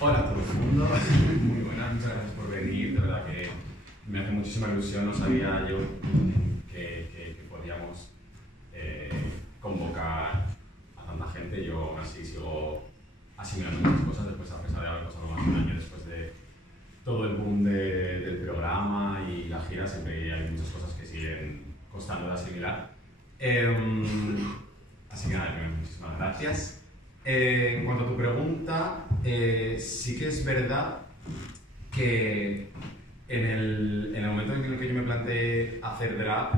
Hola a todo el mundo, muy buenas, muchas gracias por venir, de verdad que me hace muchísima ilusión, no sabía yo que podíamos convocar a tanta gente, yo aún así sigo asimilando muchas cosas después, a pesar de haber pasado más de un año después de todo el boom del programa y la gira, siempre hay muchas cosas que siguen costando de asimilar. Así que nada, muchísimas gracias. En cuanto a tu pregunta, sí que es verdad que en el momento en el que yo me planteé hacer drag,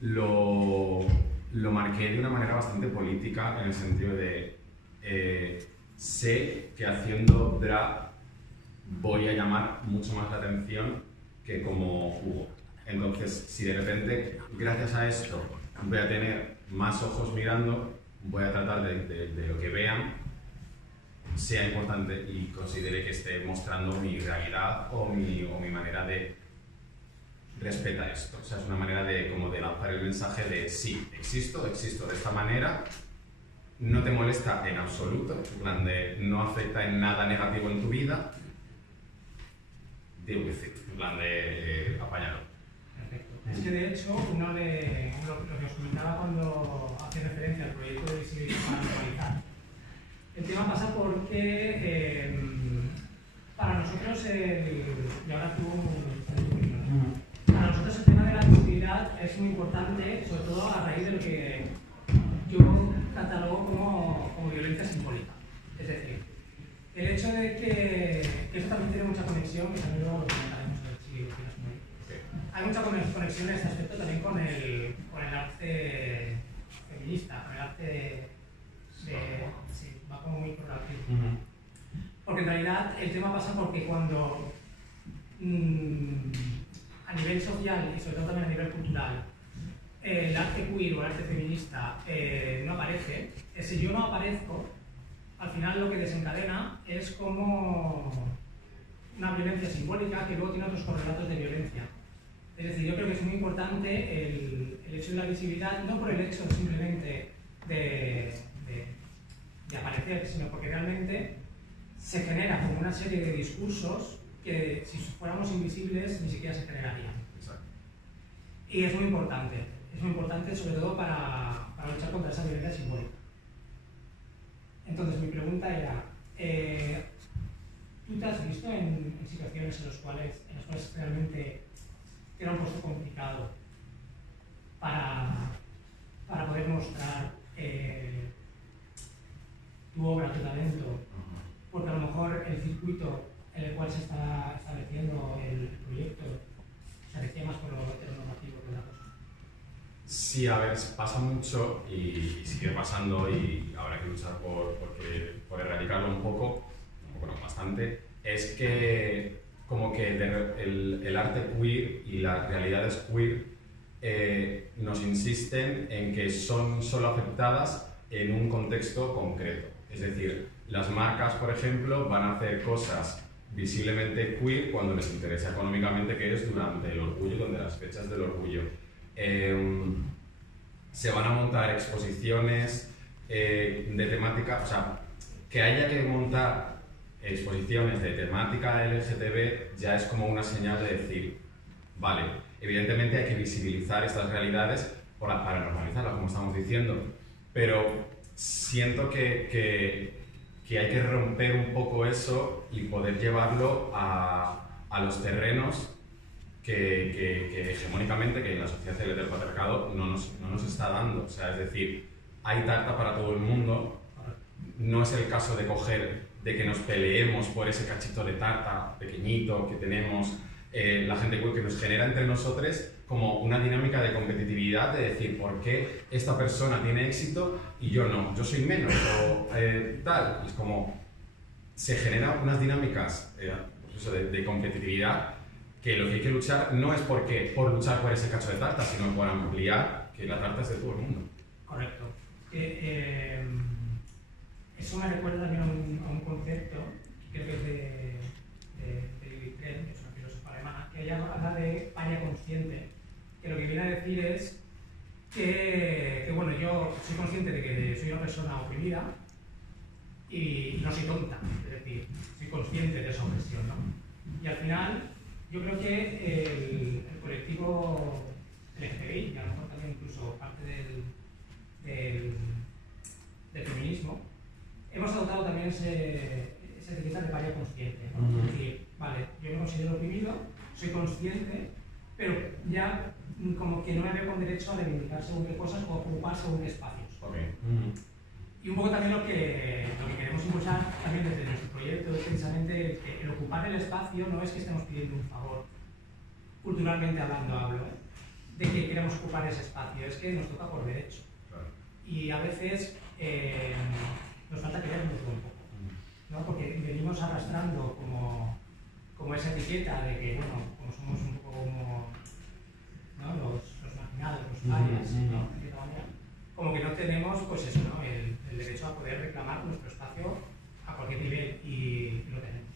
lo marqué de una manera bastante política, en el sentido de sé que haciendo drag voy a llamar mucho más la atención que como Hugo. Entonces, si de repente, gracias a esto, voy a tener más ojos mirando, voy a tratar de lo que vean sea importante y considere que esté mostrando mi realidad o mi manera de respetar esto. O sea, es una manera de lanzar el mensaje de sí, existo de esta manera, no te molesta en absoluto, en plan de no afecta en nada negativo en tu vida, digo que sí, en plan de apáñalo. Perfecto. Es que de hecho, lo que os comentaba cuando hacía referencia al proyecto de visibilidad para normalizar, el tema pasa porque para nosotros, y ahora para nosotros el tema de la visibilidad es muy importante, sobre todo a raíz de lo que yo catalogo como violencia simbólica. Es decir, el hecho de que esto también tiene mucha conexión, y también luego lo comentaremos si lo quieres muy. Hay mucha conexión en este aspecto también con el arte feminista, con el arte sí, va como muy progresivo. Porque en realidad el tema pasa porque cuando a nivel social y sobre todo también a nivel cultural el arte queer o el arte feminista no aparece, si yo no aparezco, al final lo que desencadena es como una violencia simbólica que luego tiene otros correlatos de violencia. Es decir, yo creo que es muy importante el hecho de la visibilidad, no por el hecho simplemente de aparecer, sino porque realmente se genera como una serie de discursos que si fuéramos invisibles ni siquiera se generarían. Exacto. Y es muy importante sobre todo para luchar contra esa violencia simbólica. Entonces mi pregunta era, ¿tú te has visto en situaciones en las cuales realmente era un puesto complicado para poder mostrar tu obra, tu talento? Porque a lo mejor el circuito en el cual se está estableciendo el proyecto se decía más por lo heteronormativo que otra cosa. Sí, a ver, pasa mucho y sigue pasando y habrá que luchar por erradicarlo un poco, bueno, bastante. Es que como que el arte queer y las realidades queer nos insisten en que son solo aceptadas en un contexto concreto. Es decir, las marcas, por ejemplo, van a hacer cosas visiblemente queer cuando les interesa económicamente, que es durante el orgullo, donde las fechas del orgullo. Se van a montar exposiciones de temática, o sea, que haya que montar exposiciones de temática LGTB ya es como una señal de decir, vale, evidentemente hay que visibilizar estas realidades para normalizarlas, como estamos diciendo, pero siento que hay que romper un poco eso y poder llevarlo a los terrenos que hegemónicamente, que la sociedad del patriarcado no nos está dando. O sea, es decir, hay tarta para todo el mundo. No es el caso de que nos peleemos por ese cachito de tarta pequeñito que tenemos la gente que nos genera entre nosotros como una dinámica de competitividad, de decir por qué esta persona tiene éxito y yo no, yo soy menos o tal. Es como se generan unas dinámicas pues eso, de competitividad, que lo que hay que luchar no es por luchar por ese cacho de tarta, sino por ampliar que la tarta es de todo el mundo. Correcto. Eso me recuerda también a un concepto, creo que es de Judith Butler, que es una filósofa alemana, que ella habla de falla consciente, que lo que viene a decir es que bueno, yo soy consciente de que soy una persona oprimida y no soy tonta, es decir, soy consciente de esa opresión, ¿no? Y al final, yo creo que el colectivo LGTBI, y a lo mejor también incluso parte del feminismo, hemos adoptado también esa etiqueta de paria consciente, ¿no? Es decir, vale, yo me considero oprimido, soy consciente, pero ya como que no me veo con derecho a reivindicar según qué cosas o a ocupar según qué espacios. Okay. Y un poco también lo que queremos impulsar también desde nuestro proyecto es precisamente que el ocupar el espacio no es que estemos pidiendo un favor, culturalmente hablando hablo, de que queremos ocupar ese espacio, es que nos toca por derecho. Claro. Y a veces nos falta creérnoslo un poco, ¿no? Porque venimos arrastrando como esa etiqueta de que, bueno, como somos un poco como, ¿no? los marginados, los parias, ¿no? De cierta manera, como que no tenemos, pues eso, ¿no? el derecho a poder reclamar nuestro espacio a cualquier nivel, y lo tenemos.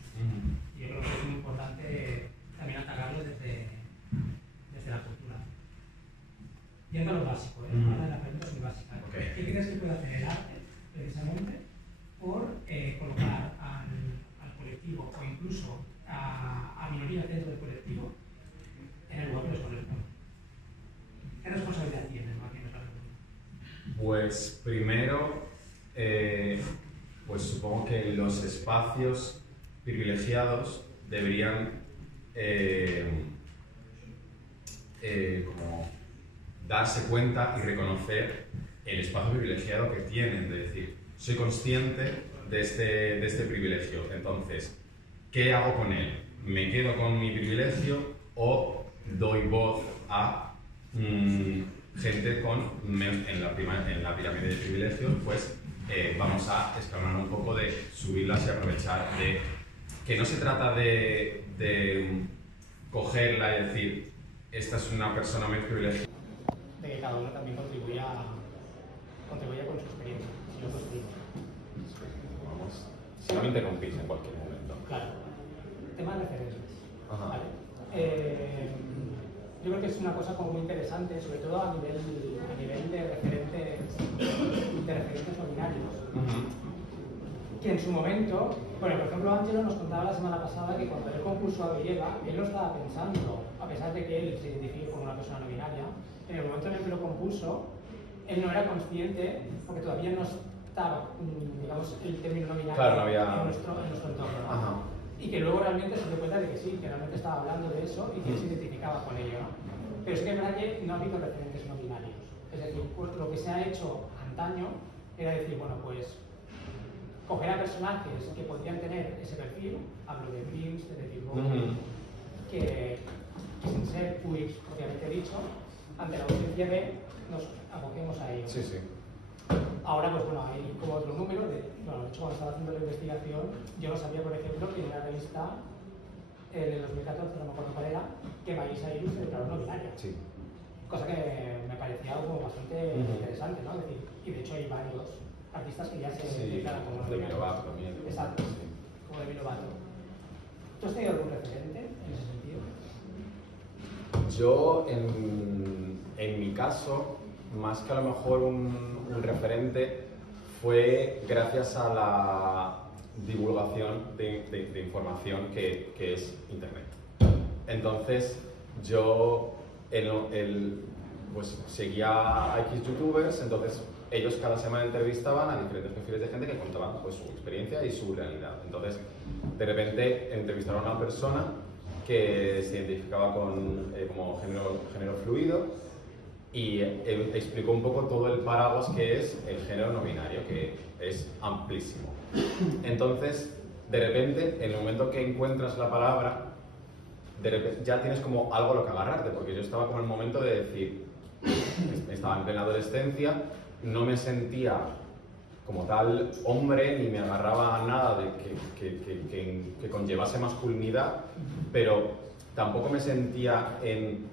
Y yo creo que es muy importante también atacarlo desde la cultura. Yendo a lo básico, ahora la pregunta es muy básica. Okay. ¿Qué crees que puede hacer el arte, precisamente, por colocar al colectivo o incluso a minorías dentro del colectivo en el lugar que les corresponde? ¿Qué responsabilidad tienes, ¿no? Aquí en nuestra pregunta? Pues primero, pues supongo que los espacios privilegiados deberían como darse cuenta y reconocer el espacio privilegiado que tienen, de decir, soy consciente de este privilegio, entonces, ¿qué hago con él? ¿Me quedo con mi privilegio o doy voz a gente en la pirámide de privilegios? Pues vamos a escalonar un poco de subirlas y aprovechar de que no se trata de cogerla y decir, esta es una persona menos privilegiada. De que cada uno también contribuya con su experiencia, si lo construimos. Vamos, si no me interrumpís en cualquier momento. Claro. Tema de referencias. Ajá. ¿Vale? Yo creo que es una cosa como muy interesante, sobre todo a nivel de referentes nominarios. Que en su momento, bueno, por ejemplo, Ángelo nos contaba la semana pasada que cuando él compuso a Villela, él lo estaba pensando, a pesar de que él se identifique como una persona no binaria, en el momento en el que lo compuso, él no era consciente, porque todavía no estaba, digamos, el término no binario claro, no había... en nuestro entorno, ¿no? Ajá. Y que luego realmente se dio cuenta de que sí, que realmente estaba hablando de eso y que él se identificaba con ello, ¿no? Pero es que es verdad que no ha habido referentes no binarios. Es decir, lo que se ha hecho antaño era decir, bueno, pues coger a personajes que podrían tener ese perfil, hablo de Grims, de David Bowie, que sin ser queer propiamente dicho, ante la ausencia de nos aboquemos a ellos. Sí, sí. Ahora, pues bueno, hay como otro número, de hecho cuando estaba haciendo la investigación, yo no sabía, por ejemplo, que en la revista del 2014, no me acuerdo cuál era, que Miley Cyrus se declaró no binaria. Sí. Cosa que me parecía algo bastante interesante, ¿no? Es decir, y de hecho hay varios artistas que ya se declaran como no binarios. Demi Lovato también. Exacto, sí. Como Demi Lovato. ¿Tú has tenido algún referente en ese sentido? Yo, en mi caso, más que a lo mejor un referente, fue gracias a la divulgación de información que es Internet. Entonces, yo pues, seguía a X youtubers, entonces ellos cada semana entrevistaban a diferentes perfiles de gente que contaban pues, su experiencia y su realidad. Entonces, de repente entrevistaron a una persona que se identificaba como género fluido y explicó un poco todo el paraguas que es el género no binario, que es amplísimo. Entonces, de repente, en el momento que encuentras la palabra, de repente, ya tienes como algo a lo que agarrarte, porque yo estaba como en el momento de decir, estaba en plena adolescencia, no me sentía como tal hombre, ni me agarraba a nada de que conllevase masculinidad, pero tampoco me sentía en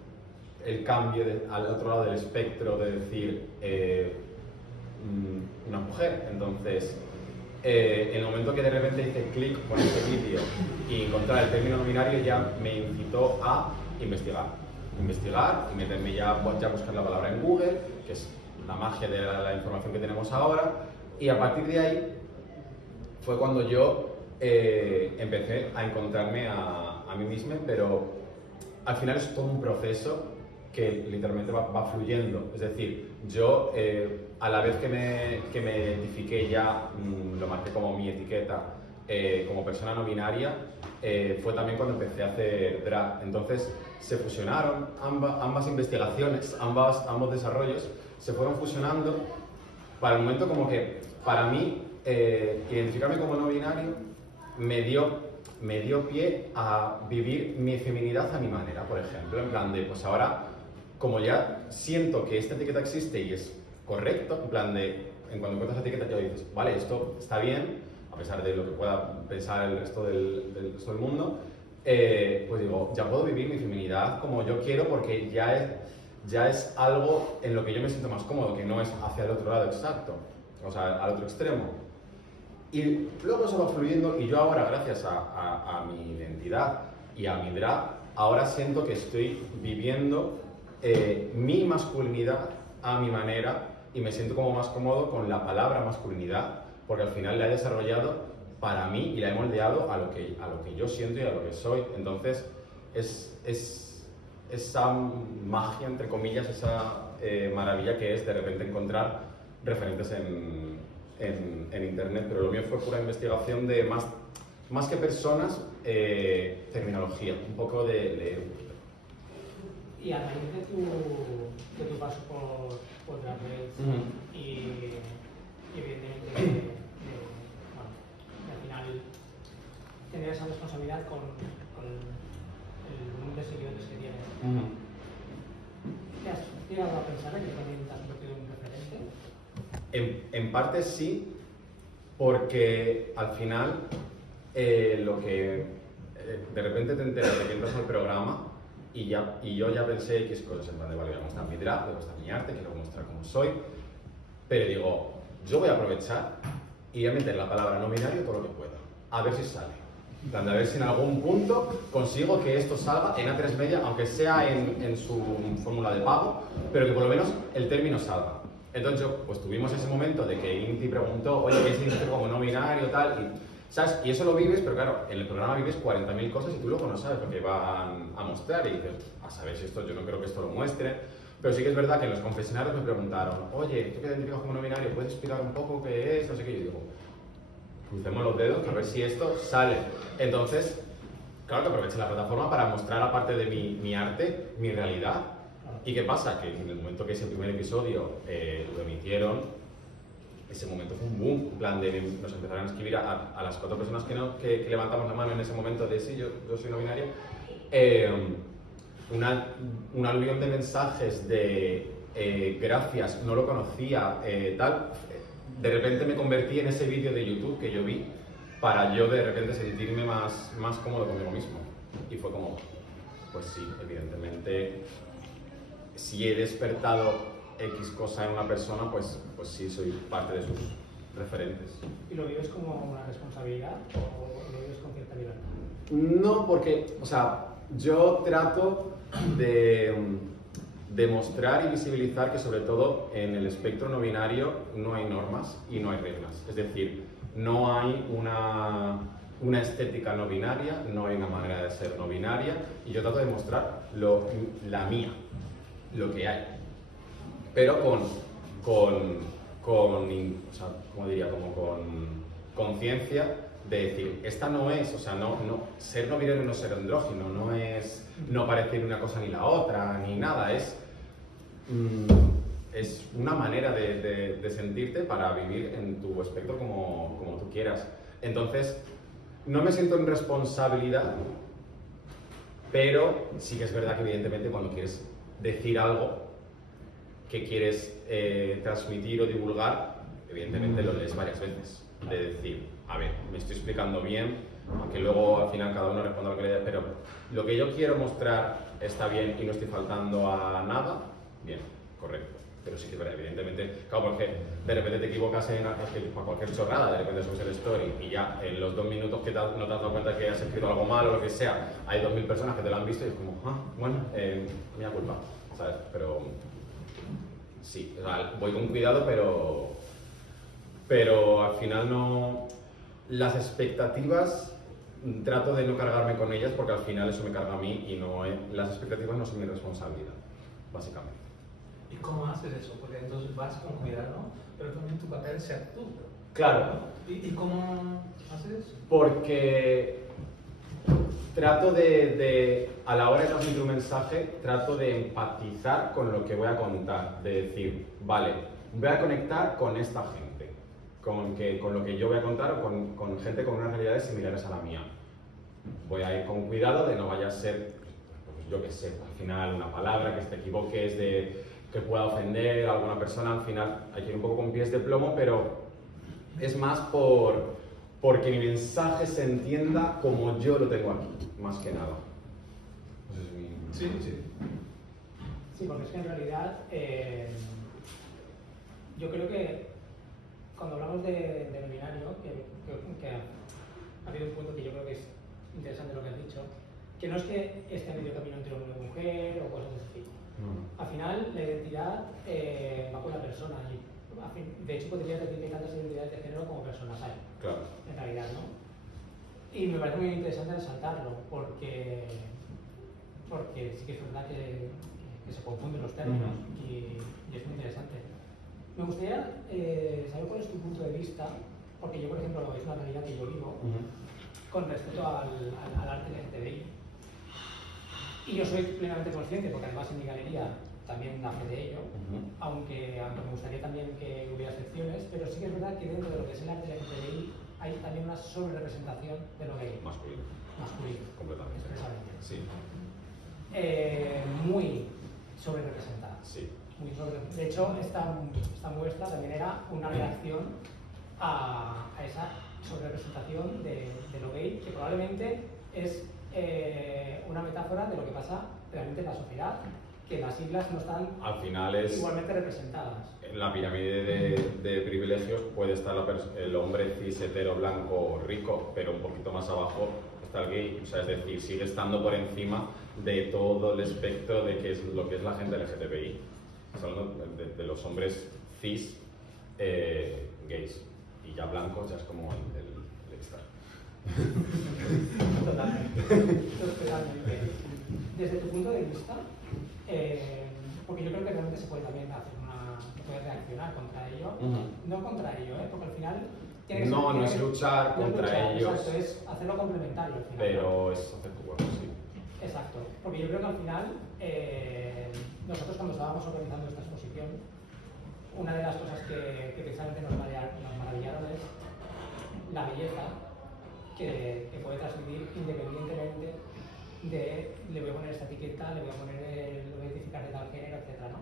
el cambio al otro lado del espectro de decir una mujer. Entonces, en el momento que de repente hice clic con este vídeo y encontrar el término no binario, ya me incitó a investigar y meterme ya a buscar la palabra en Google, que es la magia de la información que tenemos ahora. Y a partir de ahí fue cuando yo empecé a encontrarme a mí mismo, pero al final es todo un proceso que literalmente va fluyendo. Es decir, yo a la vez que me identifiqué ya, lo marqué como mi etiqueta como persona no binaria, fue también cuando empecé a hacer drag. Entonces se fusionaron ambas investigaciones, ambos desarrollos, se fueron fusionando para el momento como que para mí identificarme como no binario me dio pie a vivir mi feminidad a mi manera, por ejemplo, en plan de, pues ahora, como ya siento que esta etiqueta existe y es correcto, en plan de, en cuando encuentras la etiqueta ya dices, vale, esto está bien, a pesar de lo que pueda pensar el resto del mundo, pues digo, ya puedo vivir mi feminidad como yo quiero porque ya es algo en lo que yo me siento más cómodo, que no es hacia el otro lado exacto, o sea, al otro extremo. Y luego eso va fluyendo y yo ahora, gracias a mi identidad y a mi drag, ahora siento que estoy viviendo mi masculinidad a mi manera y me siento como más cómodo con la palabra masculinidad, porque al final la he desarrollado para mí y la he moldeado a lo que yo siento y a lo que soy. Entonces, es esa magia, entre comillas, esa maravilla que es de repente encontrar referentes en internet, pero lo mío fue pura investigación de más que personas, terminología, un poco de leer. Y a raíz de tu paso por Drag Race y evidentemente bueno, al final tener esa responsabilidad con el número de seguidores que tienes, ¿te has llegado a pensar en que también te has convertido en un referente? En parte sí, porque al final lo que de repente te enteras de que entras al programa y yo ya pensé X cosas, en plan de, vale, voy a mostrar mi drag, voy a mostrar mi arte, quiero mostrar cómo soy, pero digo, yo voy a aprovechar y voy a meter la palabra no binario todo lo que pueda, a ver si sale. En plan de, a ver si en algún punto consigo que esto salga en A3 Media, aunque sea en su fórmula de pago, pero que por lo menos el término salga. Entonces yo, pues tuvimos ese momento de que Inti preguntó, oye, ¿qué significa como no binario, tal? Y, ¿sabes? Y eso lo vives, pero claro, en el programa vives 40.000 cosas y tú luego no sabes lo que van a mostrar y dices, a saber si esto, yo no creo que esto lo muestre. Pero sí que es verdad que en los confesionarios me preguntaron, oye, ¿tú qué identificas como no binario? ¿Puedes explicar un poco qué es? No sé qué. Y yo digo, crucemos los dedos a ver si esto sale. Entonces, claro que aproveché la plataforma para mostrar, aparte de mi arte, mi realidad. ¿Y qué pasa? Que en el momento que ese primer episodio lo emitieron, ese momento fue un boom, en plan de nos empezaron a escribir a las 4 personas que levantamos la mano en ese momento de sí, yo soy no binario, un aluvión de mensajes de gracias, no lo conocía, tal. De repente me convertí en ese vídeo de YouTube que yo vi para yo de repente sentirme más cómodo conmigo mismo. Y fue como, pues sí, evidentemente, si he despertado X cosa en una persona, pues sí, soy parte de sus referentes. ¿Y lo vives como una responsabilidad o lo vives con cierta libertad? No, porque, o sea, yo trato de mostrar y visibilizar que sobre todo en el espectro no binario no hay normas y no hay reglas. Es decir, no hay una estética no binaria, no hay una manera de ser no binaria y yo trato de mostrar la mía, lo que hay. Pero o sea, ¿cómo diría? Como con conciencia de decir, esta no es, o sea, ser no binario no es ser andrógino, no es no parecer una cosa ni la otra, ni nada, es una manera de sentirte para vivir en tu espectro como tú quieras. Entonces, no me siento en responsabilidad, pero sí que es verdad que evidentemente cuando quieres decir algo que quieres transmitir o divulgar, evidentemente lo lees varias veces. De decir, a ver, me estoy explicando bien, aunque luego al final cada uno responda lo que le dé, pero lo que yo quiero mostrar está bien y no estoy faltando a nada, bien, correcto. Pero sí que es verdad, evidentemente, claro, porque de repente te equivocas para cualquier chorrada, de repente subes el story y ya en los 2 minutos que no te has dado cuenta que has escrito algo mal o lo que sea, hay 2.000 personas que te lo han visto y es como, bueno, mía culpa, ¿sabes? Pero sí, o sea, voy con cuidado, pero al final no Las expectativas trato de no cargarme con ellas porque al final eso me carga a mí y no las expectativas no son mi responsabilidad, básicamente. ¿Y cómo haces eso? Porque entonces vas con cuidado, pero también tu papel es ser tú. Claro. ¿Y cómo haces eso? Porque trato a la hora de transmitir un mensaje, trato de empatizar con lo que voy a contar, de decir, vale, voy a conectar con esta gente, con lo que yo voy a contar o con gente con unas realidades similares a la mía. Voy a ir con cuidado de no vaya a ser, pues, yo qué sé, al final una palabra que te equivoques, que pueda ofender a alguna persona, al final hay que ir un poco con pies de plomo, pero es más porque mi mensaje se entienda como yo lo tengo aquí, más que nada. Sí, sí. Sí, porque es que en realidad yo creo que cuando hablamos de no binario, que ha habido un punto que yo creo que es interesante lo que has dicho, que no es que esté a medio camino entre hombre y mujer o cosas así. Al final, la identidad va con la persona y de hecho podrías decir que hay tantas identidades de género como personas hay. Claro. En realidad, ¿no? Y me parece muy interesante resaltarlo porque sí que es verdad que se confunden los términos y es muy interesante. Me gustaría saber cuál es tu punto de vista, porque yo, por ejemplo, es una realidad que yo vivo con respecto al arte LGTBI. Y yo soy plenamente consciente, porque además en mi galería también nace de ello, aunque me gustaría también que hubiera excepciones, pero sí que es verdad que dentro de lo que es el arte LGTBI hay también una sobrerepresentación de lo gay. Masculino. Completamente. Expresamente. Sí. Muy sobrerepresentada. Sí. De hecho, esta muestra también era una reacción a esa sobrerepresentación de lo gay, que probablemente es una metáfora de lo que pasa realmente en la sociedad, que las siglas no están al final es igualmente representadas. En la pirámide de privilegios puede estar el hombre cis, hetero, blanco, rico, pero un poquito más abajo está el gay. O sea, es decir, sigue estando por encima de todo el espectro de lo que es la gente LGTBI. Estamos hablando de los hombres cis, gays, y ya blancos ya es como el extra. Totalmente. Desde tu punto de vista, porque yo creo que realmente se puede también puede reaccionar contra ello, no contra ello, porque al final no es luchar contra ellos, exacto, es hacerlo complementario al final, pero es hacer tu huevo, sí. Exacto, porque yo creo que al final nosotros cuando estábamos organizando esta exposición, una de las cosas que precisamente nos maravillaron es la belleza que puede transmitir independientemente de le voy a poner esta etiqueta, le voy a identificar de tal género, etc., ¿no?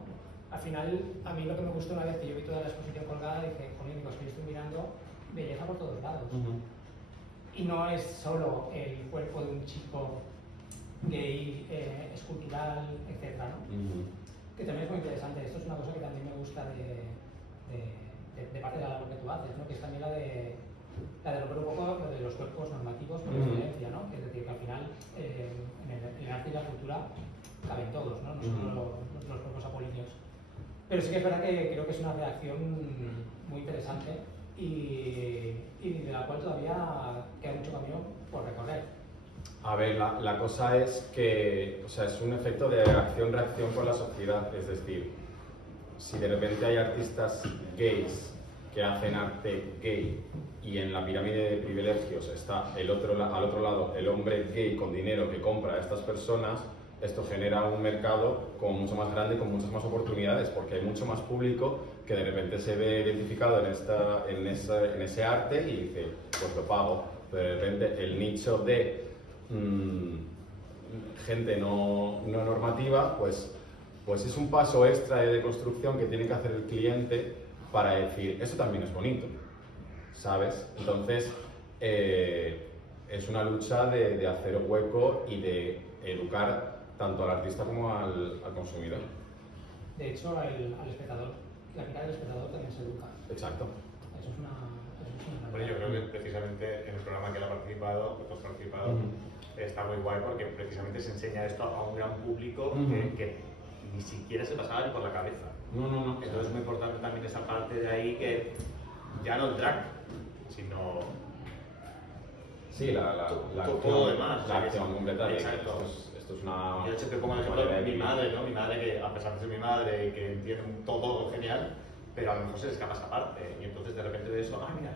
Al final, a mí lo que me gustó una vez que yo vi toda la exposición colgada, dije, jolín, digo, es que yo estoy mirando belleza por todos lados. Y no es solo el cuerpo de un chico gay, escultural, etc., ¿no? Que también es muy interesante. Esto es una cosa que también me gusta de parte de la labor que tú haces, ¿no? Que es también la de romper un poco lo de los cuerpos normativos por excelencia, ¿no? Que es decir, que al final en el arte y la cultura caben todos, ¿no? No solo los cuerpos apolíneos. Pero sí que es verdad que creo que es una reacción muy interesante y de la cual todavía queda mucho camino por recorrer. A ver, la cosa es que, o sea, es un efecto de acción-reacción con la sociedad, es decir, si de repente hay artistas gays que hacen arte gay y en la pirámide de privilegios está al otro lado el hombre gay con dinero que compra a estas personas, esto genera un mercado como mucho más grande, con muchas más oportunidades, porque hay mucho más público que de repente se ve identificado en ese arte y dice, pues lo pago. Pero de repente el nicho de gente no normativa, pues es un paso extra de construcción que tiene que hacer el cliente para decir, eso también es bonito, ¿sabes? Entonces, es una lucha de hacer hueco y de educar tanto al artista como al consumidor. De hecho, al espectador, la mirada del espectador también se educa. Exacto. Eso es una Bueno, yo creo que precisamente en el programa que él ha participado, que tú has participado, está muy guay porque precisamente se enseña esto a un gran público que ni siquiera se pasaba por la cabeza. No. Entonces es muy importante también esa parte de ahí que ya no el drag, sino Sí, la todo lo demás. La acción completa de exacto. Esto es una... Yo siempre pongo el ejemplo de mi madre, ¿no? Mi madre que, a pesar de ser mi madre y que entiende todo genial, pero a lo mejor se le escapa esa parte. Y entonces de repente de eso, mira.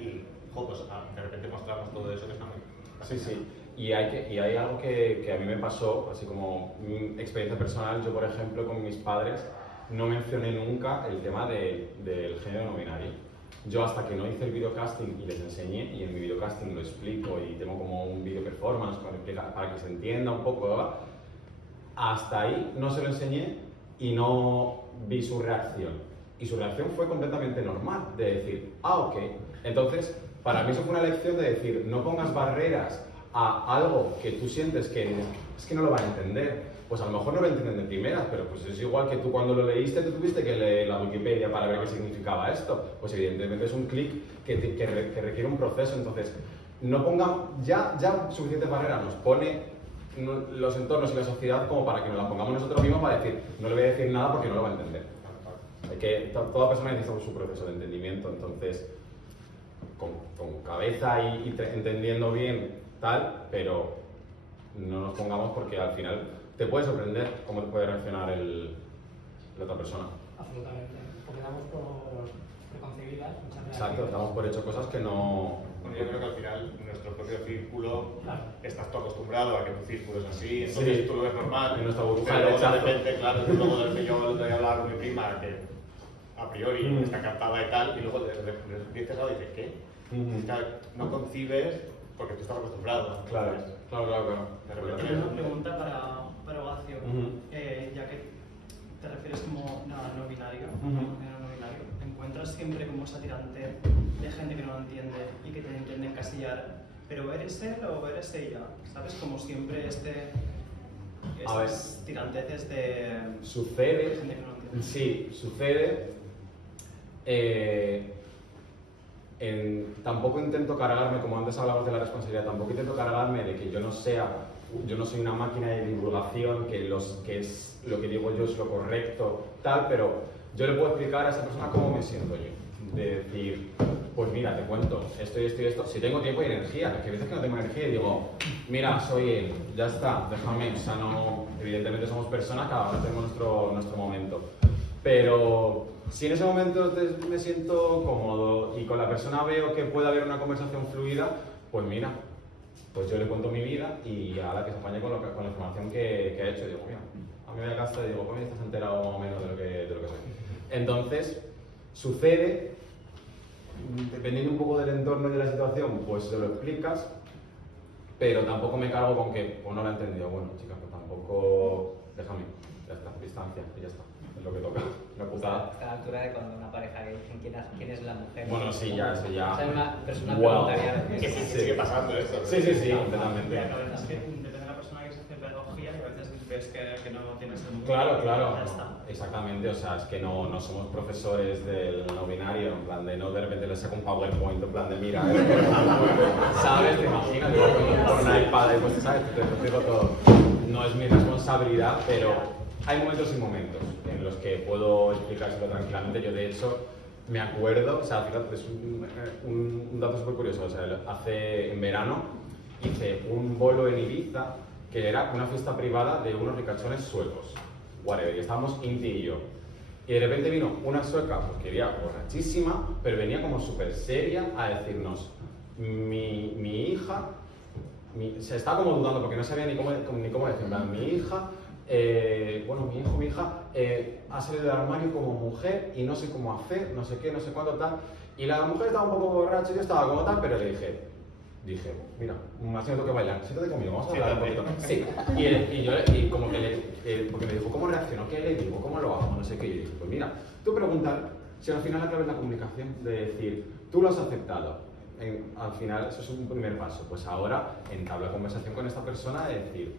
Y, pues, de repente mostramos todo eso que está muy... Sí, sí. Y hay algo que a mí me pasó, así como mi experiencia personal. Yo, por ejemplo, con mis padres no mencioné nunca el tema del género no binario. Yo hasta que no hice el videocasting y les enseñé, y en mi videocasting lo explico y tengo como un video performance para que se entienda un poco, ¿verdad? Hasta ahí no se lo enseñé y no vi su reacción. Y su reacción fue completamente normal, de decir, ok. Entonces, para mí eso fue una lección de decir, no pongas barreras a algo que tú sientes que es que no lo van a entender. Pues a lo mejor no lo entienden de primeras, pero pues es igual que tú cuando lo leíste, tú tuviste que leer la Wikipedia para ver qué significaba esto. Pues evidentemente es un clic que requiere un proceso. Entonces, no pongan ya suficientes barreras, nos pone los entornos y la sociedad como para que nos la pongamos nosotros mismos para decir, no le voy a decir nada porque no lo va a entender. Toda persona necesita su proceso de entendimiento, entonces con cabeza y entendiendo bien tal, pero no nos pongamos porque al final te puede sorprender cómo puede reaccionar la otra persona. Absolutamente, porque damos por preconcebidas muchas veces. Exacto, damos por hecho cosas que no... Bueno, yo creo que al final nuestro propio círculo, Claro. estás tú acostumbrado a que tu círculo es así, entonces Sí. tú lo ves normal. En nuestra burbuja pero de de rechazo. repente, claro, tú luego yo el otro día hablaba con mi prima que a priori está encantada y tal, y luego dices algo y dices, ¿qué? Es que no concibes porque tú estás acostumbrado. Claro. De repente Tengo una pregunta para Horacio, ya que te refieres como no binario, no binario, ¿encuentras siempre como esa tirante de gente que no lo entiende y que te entiende encasillar? ¿Pero eres él o eres ella? ¿Sabes? Como siempre estas tiranteces de Sucede, gente que no lo entiende. sí, sucede. Tampoco intento cargarme, como antes hablamos de la responsabilidad, tampoco intento cargarme de que yo no soy una máquina de divulgación, que es lo que digo yo es lo correcto, tal, pero yo le puedo explicar a esa persona cómo me siento yo. De decir, pues mira, te cuento esto y esto y esto, si tengo tiempo y energía, que a veces que no tengo energía y digo, mira, soy él, ya está, déjame, o sea, no, evidentemente somos personas, cada uno tenemos nuestro momento, pero si en ese momento me siento cómodo y con la persona veo que puede haber una conversación fluida, pues mira, pues yo le cuento mi vida y a la que se apañe con la información que ha hecho, digo, mira, a mí me casa y digo, pues estás enterado más o menos de lo que soy. Entonces, sucede, dependiendo un poco del entorno y de la situación, pues se lo explicas, pero tampoco me cargo con que, pues no lo he entendido, bueno, chicas, pues tampoco, déjame, ya está, distancia, y ya está. Es lo que toca, una putada. Está a la altura de cuando una pareja que dicen quién es la mujer. Bueno, sí, ya, eso ya. O sea, una persona Wow. preguntaría. Que sigue pasando esto. Sí, completamente. La verdad es que depende de la persona que se hace pedagogía y a veces ves que no tienes el mundo. Claro. Ya está. Exactamente, o sea, es que no somos profesores del no binario, en plan de no de repente les saco un PowerPoint, en plan de mira, ¿sabes? Te imaginas, yo con un iPad y pues, ¿sabes? Te explico todo. No es mi responsabilidad, pero hay momentos y momentos en los que puedo explicárselo tranquilamente. Yo, de hecho, me acuerdo, o sea, fíjate, es un dato súper curioso, o sea, en verano hice un bolo en Ibiza que era una fiesta privada de unos ricachones suecos, whatever, y estábamos Inti y yo. Y de repente vino una sueca, pues que iría borrachísima, pero venía como súper seria a decirnos, mi hija, se estaba como dudando porque no sabía ni cómo decir, en plan, mi hija, mi hija ha salido del armario como mujer y no sé cómo hacer, no sé qué, no sé cuánto, tal. Y la mujer estaba un poco borracha y yo estaba como tal, pero le dije, mira, así no tengo que bailar, siéntate conmigo, vamos a hablar un poquito. Sí, y como que porque me dijo, ¿cómo reaccionó? ¿Qué le digo? ¿Cómo lo hago? No sé qué. Y yo dije, pues mira, tú preguntas, si al final a través de la comunicación, de decir, tú lo has aceptado, al final eso es un primer paso, pues ahora entabla conversación con esta persona de decir,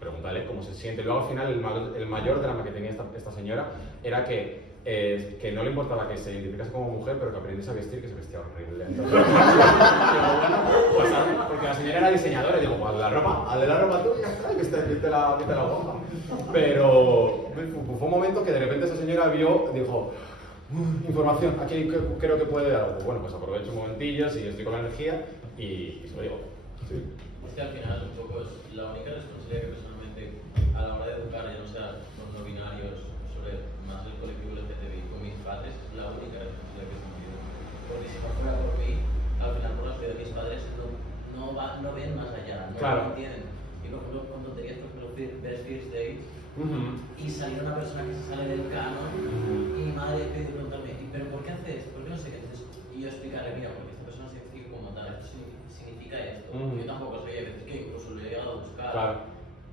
pregúntale cómo se siente. Luego al final el mayor drama que tenía esta señora era que no le importaba que se identificase como mujer, pero que aprendiese a vestir, que se vestía horrible. Entonces, digo, bueno, pues porque la señora era diseñadora, y digo, pues hazle la ropa tú y ya está, y viste la guapa. Pero fue un momento que de repente esa señora dijo, información, aquí creo que puede dar algo. Bueno, pues aprovecho un momentillo, si estoy con la energía, y se lo digo. Sí. Es que al final un poco es la única responsabilidad que personalmente a la hora de educar, ya no sea con no binarios, sobre más el colectivo LGTBI, con mis padres, es la única responsabilidad que he tenido. Porque si no fuera por mí, al final por la sociedad de mis padres no ven más allá, no lo entienden. Y por ejemplo, con tonterías, por ejemplo, ves First Dates y salió una persona que se sale del canon y mi madre pide preguntarme, ¿pero por qué hace esto? ¿Por qué no sé qué? Y yo explicarle, mira, porque esta persona significa como tal, esto significa esto. Yo tampoco soy, hay veces que incluso lo he llegado a buscar. Claro.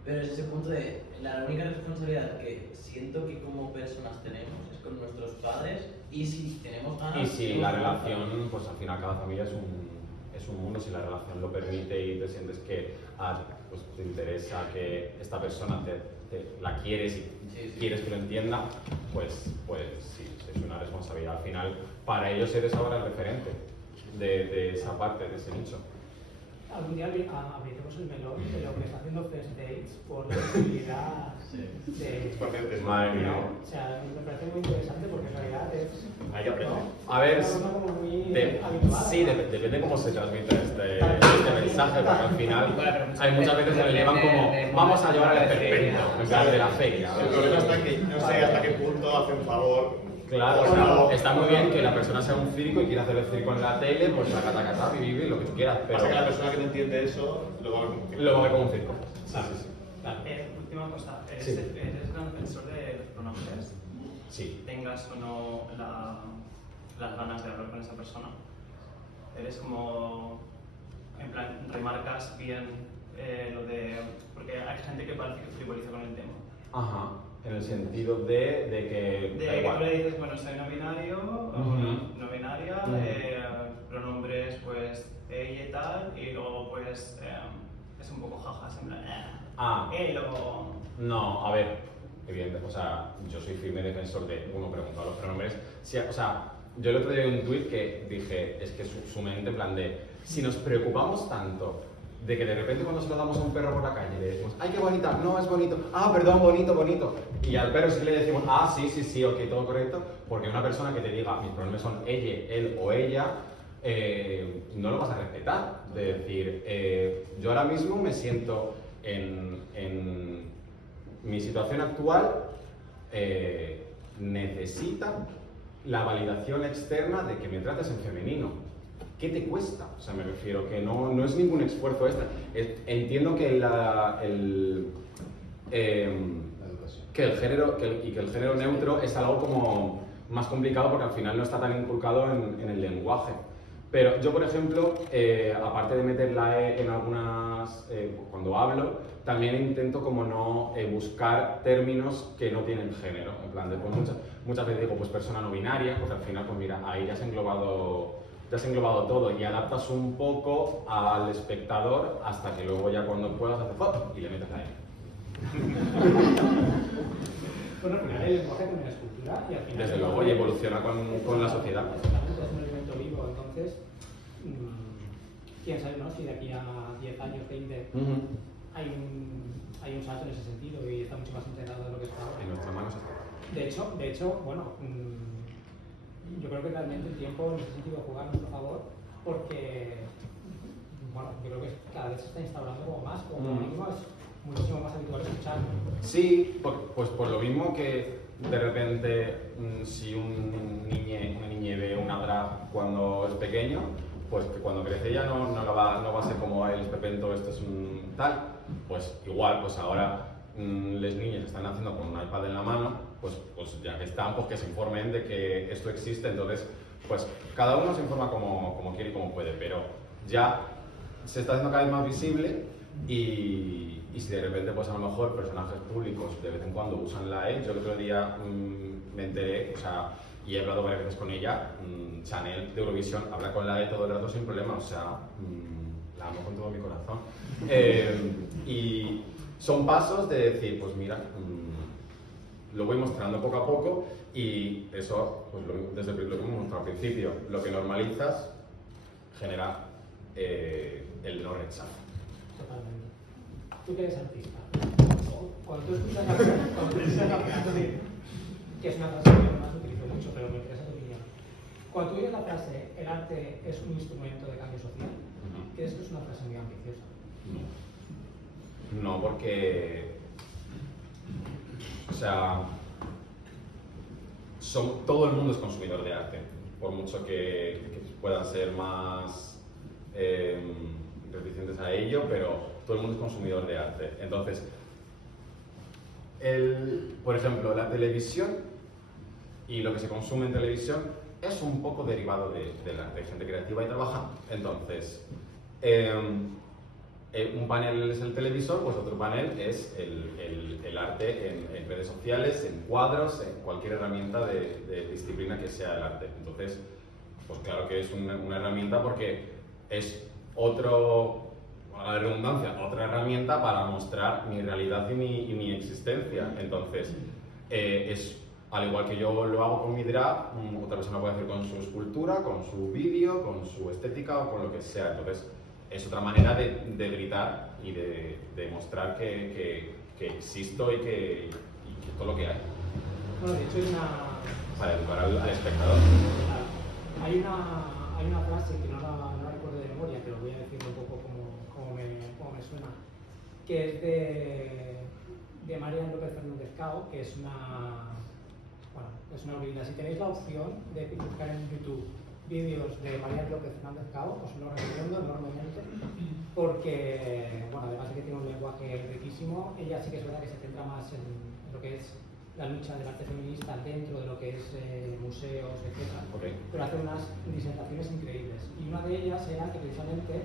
Pero es ese punto de la única responsabilidad que siento que como personas tenemos es con nuestros padres y si tenemos ganas. Y si la relación, pues al final cada familia es un mundo, si la relación lo permite y te sientes que pues te interesa que esta persona la quieres y quieres que lo entienda, pues sí, es una responsabilidad. Al final, para ellos eres ahora el referente de esa parte, de ese nicho. Algún día abriremos el melón de lo que está haciendo First Dates por la posibilidad de... Madre mía. O sea, me parece muy interesante porque en realidad es... Ahí aprende. A ver, es una cosa como muy habitual. sí, depende cómo se transmite este mensaje, porque al final hay muchas veces que lo llevan como vamos a llevar el esperpento, en plan de la feria. El problema está en que no sé hasta qué punto hace un favor. Claro, o sea, está muy bien que la persona sea un circo y quiera hacer el circo en la tele, pues la vive lo que tú quieras, pero... Pasa que la persona que no entiende eso lo va a ver como un circo. Lo va a ver como un circo. Sí. Última cosa, ¿eres gran defensor de los pronombres? Sí. Tengas o no las ganas de hablar con esa persona. Eres como, en plan, remarcas bien lo de... Porque hay gente que parece que frivoliza con el tema. Ajá. En el sentido de que... De que tú le dices, bueno, soy no binario, o no binaria, pronombres, pues, ella y tal, y luego, pues, es un poco jajas, en plan, y luego... No, a ver, evidente, o sea, yo soy firme defensor de, uno, preguntar los pronombres, sí, o sea, yo el otro día vi un tuit que dije, es que su mente, en plan de, si nos preocupamos tanto de que de repente cuando se lo damos a un perro por la calle le decimos, ¡ay, qué bonita! No, es bonito. ¡Ah, perdón, bonito, bonito! Y al perro sí le decimos, ¡ah, sí, ok, todo correcto! Porque una persona que te diga, mis pronombres son ella, él o ella, no lo vas a respetar. De decir, yo ahora mismo me siento en mi situación actual, necesita la validación externa de que me trates en femenino. ¿Qué te cuesta? O sea, me refiero que no es ningún esfuerzo extra. Entiendo que el género neutro es algo como más complicado porque al final no está tan inculcado en el lenguaje. Pero yo, por ejemplo, aparte de meter la E en algunas, cuando hablo, también intento como no buscar términos que no tienen género. En plan, de, pues muchas veces digo, pues persona no binaria, porque al final, pues mira, ahí ya has englobado todo y adaptas un poco al espectador hasta que luego ya cuando puedas hacer ¡pop! Y le metes la E. Bueno, al final el lenguaje también es cultura y al final... Desde luego, y evoluciona con la sociedad. Exactamente, es un elemento vivo, entonces, quién sabe, ¿no? Si de aquí a 10 años, 20, hay un salto en ese sentido y está mucho más integrado de lo que está ahora. En nuestras manos está. De hecho, bueno, yo creo que realmente el tiempo en ese sentido juega a nuestro favor porque, bueno, yo creo que cada vez se está instaurando como más, como mínimo es muchísimo más habitual escuchar. Sí, pues por lo mismo que de repente si una niña ve una drag cuando es pequeño, pues que cuando crece ya no va a ser como el esperpento, esto es un tal, pues igual, pues ahora las niñas están haciendo con un iPad en la mano, pues ya que están, pues que se informen de que esto existe, entonces pues cada uno se informa como quiere y como puede, pero ya se está haciendo cada vez más visible y si de repente pues a lo mejor personajes públicos de vez en cuando usan la E, yo el otro día me enteré, o sea, y he hablado varias veces con ella, Chanel de Eurovisión habla con la E todo el rato sin problema, o sea, la amo con todo mi corazón. Y son pasos de decir, pues mira, lo voy mostrando poco a poco y eso, pues desde lo que hemos mostrado al principio, lo que normalizas genera el no rechazo. Totalmente. Tú que eres artista, cuando tú escuchas la frase, que es una frase que además utilizo mucho, pero me interesa tu opinión. Cuando tú oyes la frase, el arte es un instrumento de cambio social, ¿crees que es una frase muy ambiciosa? No, porque, o sea, todo el mundo es consumidor de arte, por mucho que puedan ser más reticentes a ello, pero todo el mundo es consumidor de arte. Entonces, por ejemplo, la televisión y lo que se consume en televisión es un poco derivado del arte, de gente creativa y trabajando. Entonces, un panel es el televisor, pues otro panel es el arte en redes sociales, en cuadros, en cualquier herramienta de disciplina que sea el arte. Entonces, pues claro que es una herramienta porque es a la redundancia, otra herramienta para mostrar mi realidad y mi existencia. Entonces, al igual que yo lo hago con mi drag, otra persona puede hacer con su escultura, con su vídeo, con su estética o con lo que sea. Entonces, es otra manera de gritar y de mostrar que existo y que todo lo que hay. Bueno, de hecho hay una... Para educar al espectador. Hay una frase que no la recuerdo de memoria, pero voy a decir un poco como me suena, que es de María López Fernández Cao, que es una brida. Si tenéis la opción de buscar en YouTube vídeos de María López Fernández Cao, os lo recomiendo enormemente, porque, bueno, además de que tiene un lenguaje riquísimo, ella sí que es verdad que se centra más en lo que es la lucha del arte feminista dentro de lo que es museos, etc. Okay. Pero hace unas disertaciones increíbles. Y una de ellas era que precisamente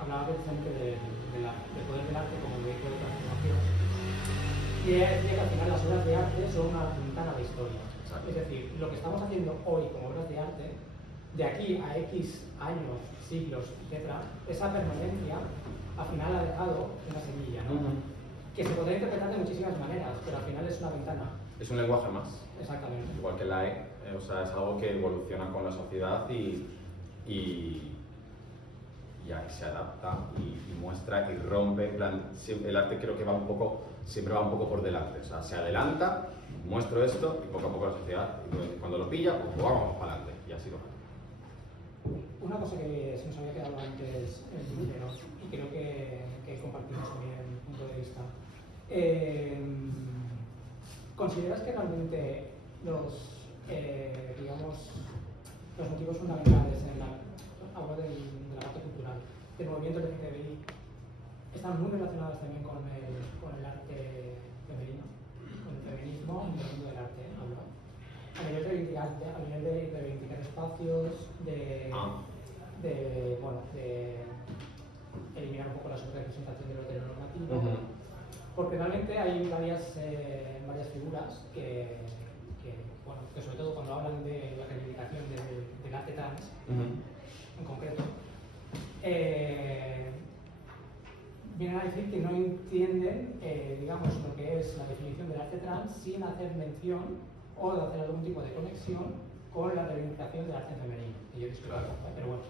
hablaba precisamente del poder del arte como vehículo de transformación. Y ella decía que al final las obras de arte son una ventana a la historia. Exacto. Es decir, lo que estamos haciendo hoy como obras de arte, de aquí a X años, siglos, etc., esa permanencia al final ha dejado una semilla, ¿no? Que se podría interpretar de muchísimas maneras, pero al final es una ventana. Es un lenguaje más. Exactamente. Igual que la o sea, es algo que evoluciona con la sociedad y se adapta y muestra y rompe. En plan, el arte creo que siempre va un poco por delante. O sea, se adelanta, muestro esto y poco a poco la sociedad, y cuando lo pilla, pues vamos para adelante. Y así lo va. Una cosa que se nos había quedado antes en el tintero, y creo que compartimos también el punto de vista. ¿Consideras que realmente los motivos fundamentales hablo de la parte cultural del movimiento LGTBI están muy relacionados también con el arte femenino, con el feminismo en el mundo del arte, hablo? A nivel de reivindicar espacios, de eliminar un poco la subrepresentación de lo heteronormativo, porque realmente hay varias figuras que sobre todo cuando hablan de la reivindicación del arte trans, en concreto, vienen a decir que no entienden, lo que es la definición del arte trans sin hacer mención o de hacer algún tipo de conexión con la reivindicación del arte femenino. Que yo discuto, pero bueno,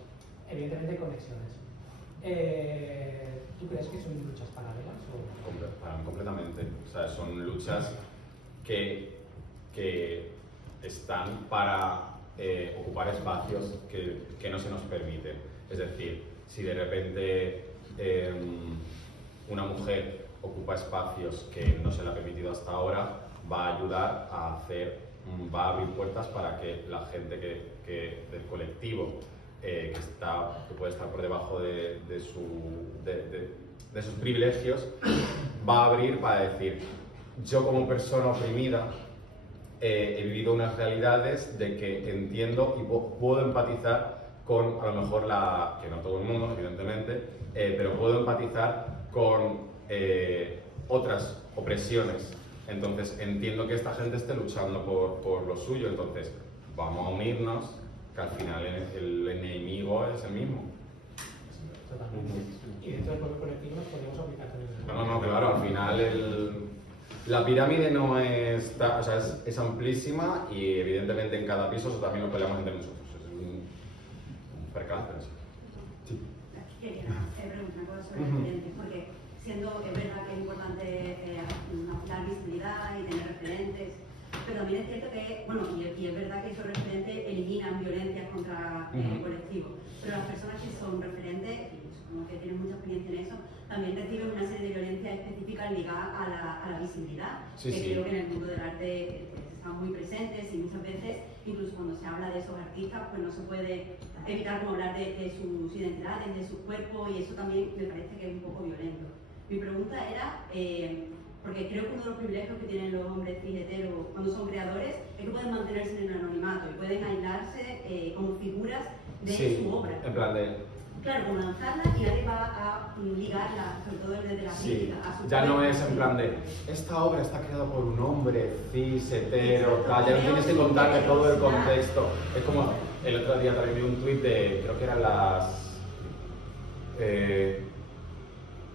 evidentemente hay conexiones. ¿Tú crees que son luchas paralelas? Completamente. O sea, son luchas que están para ocupar espacios que no se nos permiten. Es decir, si de repente una mujer ocupa espacios que no se le ha permitido hasta ahora, va a ayudar va a abrir puertas para que la gente del colectivo que puede estar por debajo de sus privilegios, va a abrir para decir: yo como persona oprimida he vivido unas realidades de que entiendo y puedo empatizar con, a lo mejor, que no todo el mundo, evidentemente, pero puedo empatizar con otras opresiones. Entonces entiendo que esta gente esté luchando por lo suyo, entonces vamos a unirnos, que al final el enemigo es el mismo. Totalmente. Y dentro del propio colectivo nos podemos aplicar también. No, claro, al final la pirámide no está, o sea, es amplísima y evidentemente en cada piso eso también lo peleamos entre nosotros. Es un percance. Sí. Quería preguntar una cosa sobre el ambiente, porque siendo es verdad que es importante dar visibilidad y tener referentes, pero también es cierto que, bueno, y es verdad que esos referentes eliminan violencias contra el colectivo, pero las personas que son referentes, y supongo que tienen mucha experiencia en eso, también reciben una serie de violencias específicas ligadas a la visibilidad, que creo que en el mundo del arte están muy presentes y muchas veces, incluso cuando se habla de esos artistas, pues no se puede evitar como hablar de sus identidades, de sus cuerpos, y eso también me parece que es un poco violento. Mi pregunta era, porque creo que uno de los privilegios que tienen los hombres cis heteros cuando son creadores es que pueden mantenerse en el anonimato y pueden aislarse como figuras de su obra. En plan de... Claro, como lanzarla y nadie va a ligarla, sobre todo desde la crítica, a su ya no poder. es en plan de esta obra está creada por un hombre cis, hetero, tal, ya no tienes que contarle todo el contexto. Es como, el otro día también vi un tuit de, creo que eran las...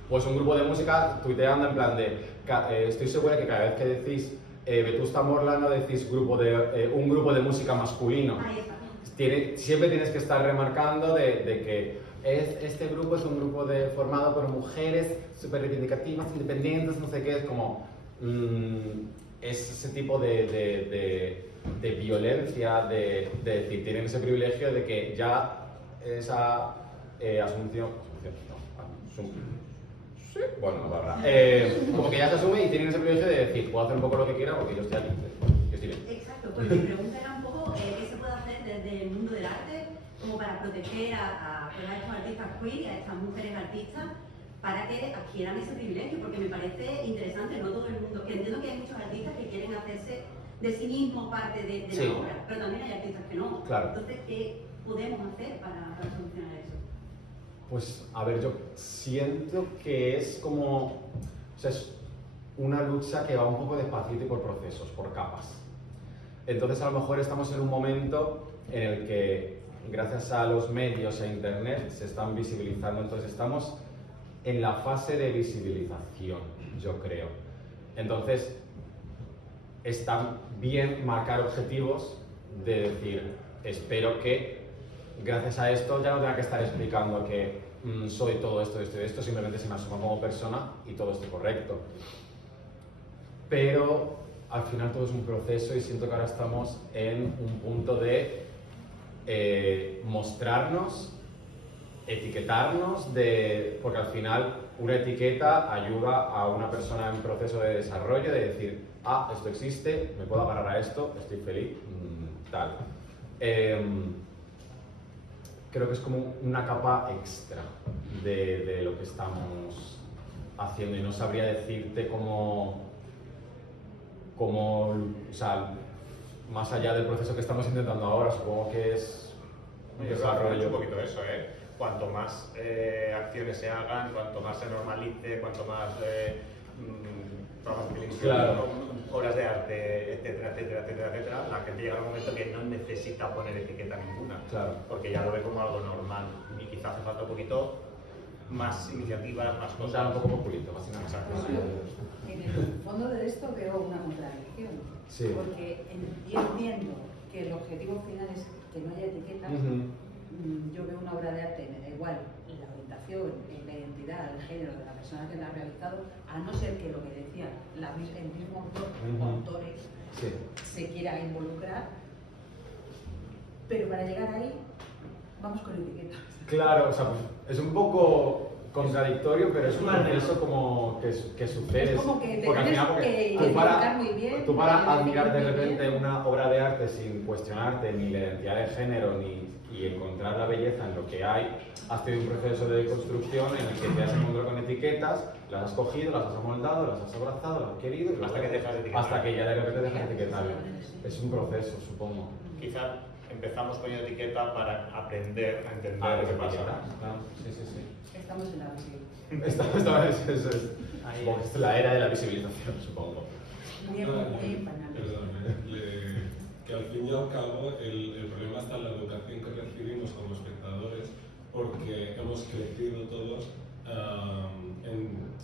pues un grupo de música tuiteando en plan de, estoy segura que cada vez que decís Vetusta Morla no decís un grupo de música masculino. Siempre tienes que estar remarcando de que este grupo es un grupo formado por mujeres súper reivindicativas, independientes, no sé qué, es como es ese tipo de violencia, de decir, tienen ese privilegio de que ya esa asunción, sí, bueno, no habrá, como que ya se asume y tienen ese privilegio de decir, puedo hacer un poco lo que quiera porque yo estoy aquí, yo estoy bien. Exacto, pues mi pregunta era un poco qué se puede hacer desde el mundo del arte como para proteger a estos artistas queer y a estas mujeres artistas para que adquieran ese privilegio, porque me parece interesante, no todo el mundo, que entiendo que hay muchos artistas que quieren hacerse de sí mismos parte de la obra, pero también hay artistas que no. Claro. Entonces, ¿qué podemos hacer para solucionar eso? Pues, a ver, yo siento que es como, o sea, es una lucha que va un poco despacito y por procesos, por capas. Entonces, a lo mejor estamos en un momento en el que, gracias a los medios e internet, se están visibilizando. Entonces, estamos en la fase de visibilización, yo creo. Entonces, está bien marcar objetivos de decir, espero que gracias a esto ya no tenga que estar explicando que soy todo esto, esto y esto, simplemente se me asuma como persona y todo esté correcto. Pero al final todo es un proceso y siento que ahora estamos en un punto de mostrarnos, etiquetarnos, porque al final una etiqueta ayuda a una persona en proceso de desarrollo de decir, ah, esto existe, me puedo agarrar a esto, estoy feliz, tal. Creo que es como una capa extra de lo que estamos haciendo y no sabría decirte cómo, o sea, más allá del proceso que estamos intentando ahora, supongo que es un desarrollo. Un poquito eso, Cuanto más acciones se hagan, cuanto más se normalice, cuanto más programas de televisión, claro, horas de arte, etcétera, etcétera, etcétera, etcétera, la gente llega a un momento que no necesita poner etiqueta ninguna, claro, porque ya lo ve como algo normal y quizás hace falta un poquito más iniciativas, más cosas. un poco populito, básicamente. En el fondo de esto veo una contradicción, sí, porque yo entiendo que el objetivo final es que no haya etiquetas. Yo veo una obra de arte, me da igual la orientación, la identidad, el género de la persona que la ha realizado, a no ser que lo que decía el mismo autor o autores se quiera involucrar, pero para llegar ahí vamos con etiquetas. Claro, o sea, pues, es un poco contradictorio, pero es un proceso como que sucede. Es como que porque al final, que identificar muy bien. Tú para admirar de repente una obra de arte sin cuestionarte ni la identidad de género y encontrar la belleza en lo que hay, has tenido un proceso de construcción en el que te has encontrado con etiquetas, las has cogido, las has amoldado, las has abrazado, las has querido y hasta que dejas de etiquetar. Hasta que ya de repente dejas de etiquetarlo. Es un proceso, supongo. Quizá empezamos con etiqueta para aprender a entender lo que pasa. Claro. Sí. Estamos en la visibilización. Supongo que es la era de la visibilización, supongo. Que al fin y al cabo el problema está en la educación que recibimos como espectadores, porque hemos crecido todos,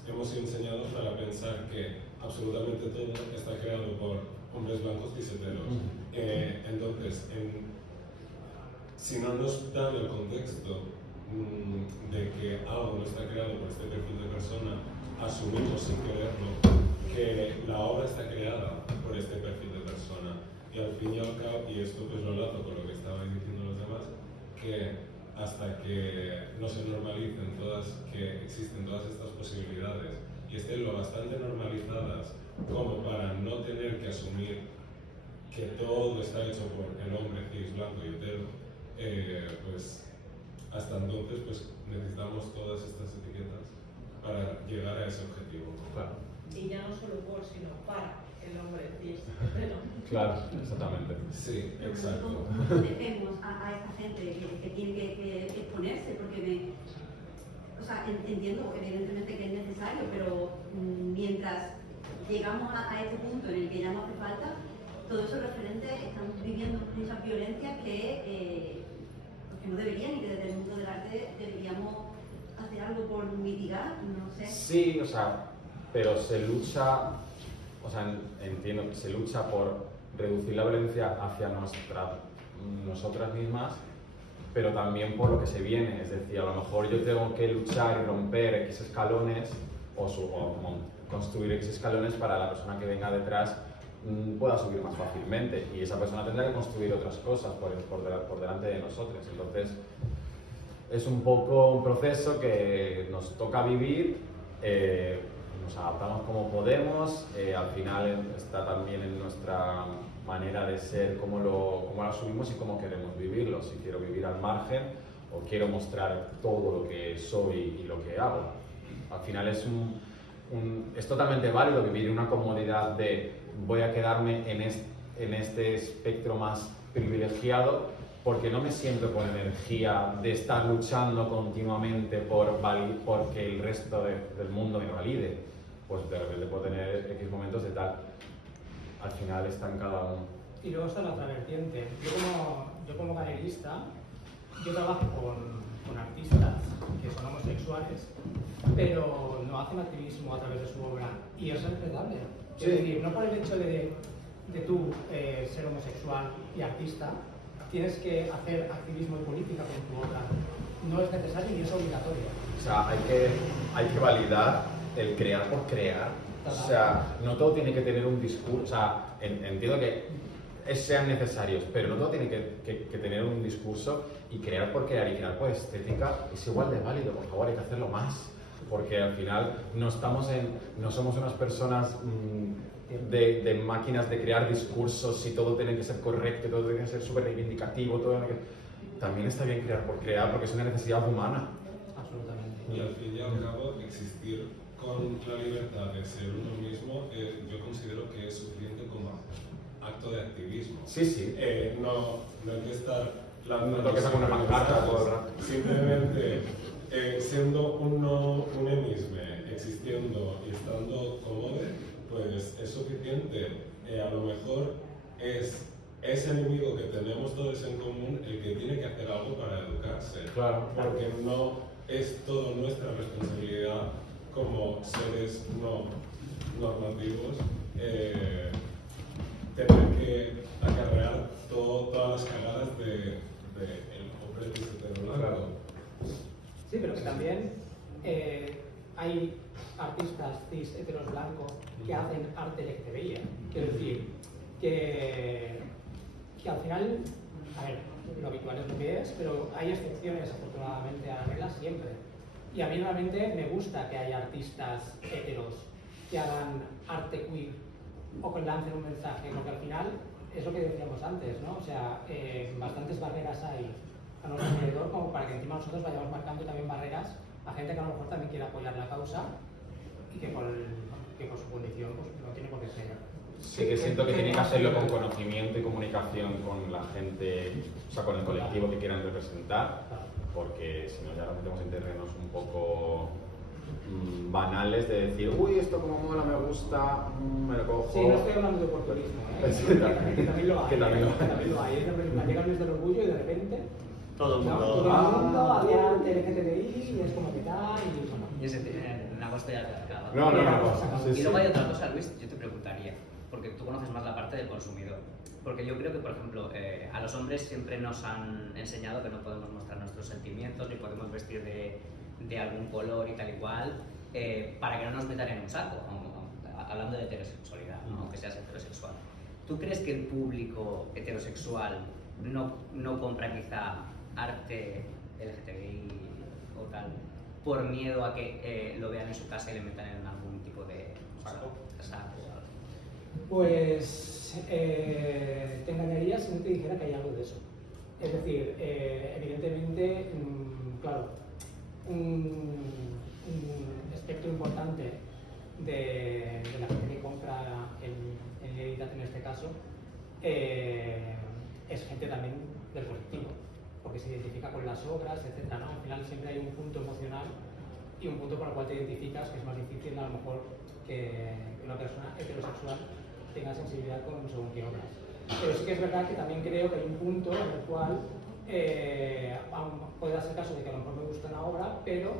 hemos sido enseñados para pensar que absolutamente todo está creado por hombres blancos ciseteros. Entonces, si no nos dan el contexto de que algo no está creado por este perfil de persona, asumimos sin quererlo que la obra está creada por este perfil de persona. Y al fin y al cabo, y esto pues lo enlazo con lo que estabais diciendo los demás, que hasta que no se normalicen que existen todas estas posibilidades y estén lo bastante normalizadas como para no tener que asumir que todo está hecho por el hombre cis, blanco y hetero, pues hasta entonces pues necesitamos todas estas etiquetas para llegar a ese objetivo. Claro. Y ya no solo por, sino para el hombre cis. Claro, exactamente. Sí, exacto. ¿Cómo debemos a esta gente que tiene que exponerse? Porque o sea, entiendo evidentemente que es necesario, pero mientras llegamos a este punto en el que ya no hace falta, todos esos referentes están viviendo muchas violencias que no deberían, y que desde el mundo del arte deberíamos hacer algo por mitigar, no sé. Sí, o sea, pero se lucha, o sea, entiendo que se lucha por reducir la violencia hacia nosotras mismas, pero también por lo que se viene. Es decir, a lo mejor yo tengo que luchar y romper X escalones o construir X escalones para la persona que venga detrás pueda subir más fácilmente, y esa persona tendrá que construir otras cosas por delante de nosotros. Entonces es un poco un proceso que nos toca vivir, nos adaptamos como podemos, al final está también en nuestra manera de ser cómo lo asumimos y cómo queremos vivirlo, si quiero vivir al margen o quiero mostrar todo lo que soy y lo que hago. Al final es totalmente válido vivir en una comodidad de voy a quedarme en este espectro más privilegiado porque no me siento con energía de estar luchando continuamente porque el resto del mundo me valide. Pues de repente puedo tener X momentos de tal. Al final está en cada uno. Y luego está la otra vertiente. Yo como galerista, yo trabajo con artistas que son homosexuales, pero no hacen activismo a través de su obra, y eso es respetable. Sí. Es decir, no por el hecho de tú ser homosexual y artista, tienes que hacer activismo y política con tu obra. No es necesario ni es obligatorio. O sea, hay que validar el crear por crear. O sea, no todo tiene que tener un discurso. O sea, entiendo que sean necesarios, pero no todo tiene que tener un discurso, y crear por crear y crear por estética es igual de válido. Por favor, hay que hacerlo más, porque al final no somos unas personas de máquinas de crear discursos y todo tiene que ser correcto, todo tiene que ser súper reivindicativo, también está bien crear por crear porque es una necesidad humana. Absolutamente. Y al fin y al cabo, existir con la libertad de ser uno mismo, yo considero que es suficiente como acto de activismo. Sí, sí. No hay que estar no tengo que sacar una pancarta todo el rato. Simplemente siendo uno mismo, existiendo y estando cómodo, pues es suficiente. A lo mejor es ese enemigo que tenemos todos en común el que tiene que hacer algo para educarse. Claro. Porque no es todo nuestra responsabilidad como seres no normativos tener que acarrear todas las cagadas del hombre heterosexual. Sí, pero que también hay artistas cis heteros blancos que hacen arte LGTBI. Quiero decir que al final, a ver, lo habitual es lo que es, pero hay excepciones afortunadamente a la regla siempre. Y a mí realmente me gusta que haya artistas heteros que hagan arte queer o que lancen un mensaje, porque al final es lo que decíamos antes, ¿no? O sea, bastantes barreras hay a nuestro alrededor como para que encima nosotros vayamos marcando también barreras a gente que a lo mejor también quiere apoyar la causa y que por su condición pues, no tiene por qué ser. Sí, que siento que tienen que hacerlo con conocimiento y comunicación con la gente, o sea, con el colectivo que quieran representar, porque si no ya nos metemos en terrenos un poco banales de decir, uy, esto como mola, me gusta, me lo cojo. Sí, no estoy hablando de oportunismo, que también lo hay. Que también lo hay. Llega el mes del orgullo y de repente todo el mundo. Todo el mundo había arte LGTBI y es como que tal y bueno. Y en agosto ya se acaba. No. Y luego hay otra cosa, Luis, yo te preguntaría, porque tú conoces más la parte del consumidor. Porque yo creo que, por ejemplo, a los hombres siempre nos han enseñado que no podemos mostrar nuestros sentimientos ni podemos vestir de algún color y tal igual para que no nos metan en un saco, hablando de heterosexualidad, ¿no? Aunque seas heterosexual. ¿Tú crees que el público heterosexual no compra quizá arte LGTBI o tal por miedo a que lo vean en su casa y le metan en algún tipo de saco? Pues te engañaría si no te dijera que hay algo de eso. Es decir, evidentemente, claro, un espectro importante de la gente que compra en Editat en este caso es gente también del colectivo, porque se identifica con las obras, etc., ¿no? Al final siempre hay un punto emocional y un punto por el cual te identificas, que es más difícil a lo mejor que una persona heterosexual tenga sensibilidad con según qué obras. Pero sí que es verdad que también creo que hay un punto en el cual puede darse el caso de que a lo mejor me gusta una obra, pero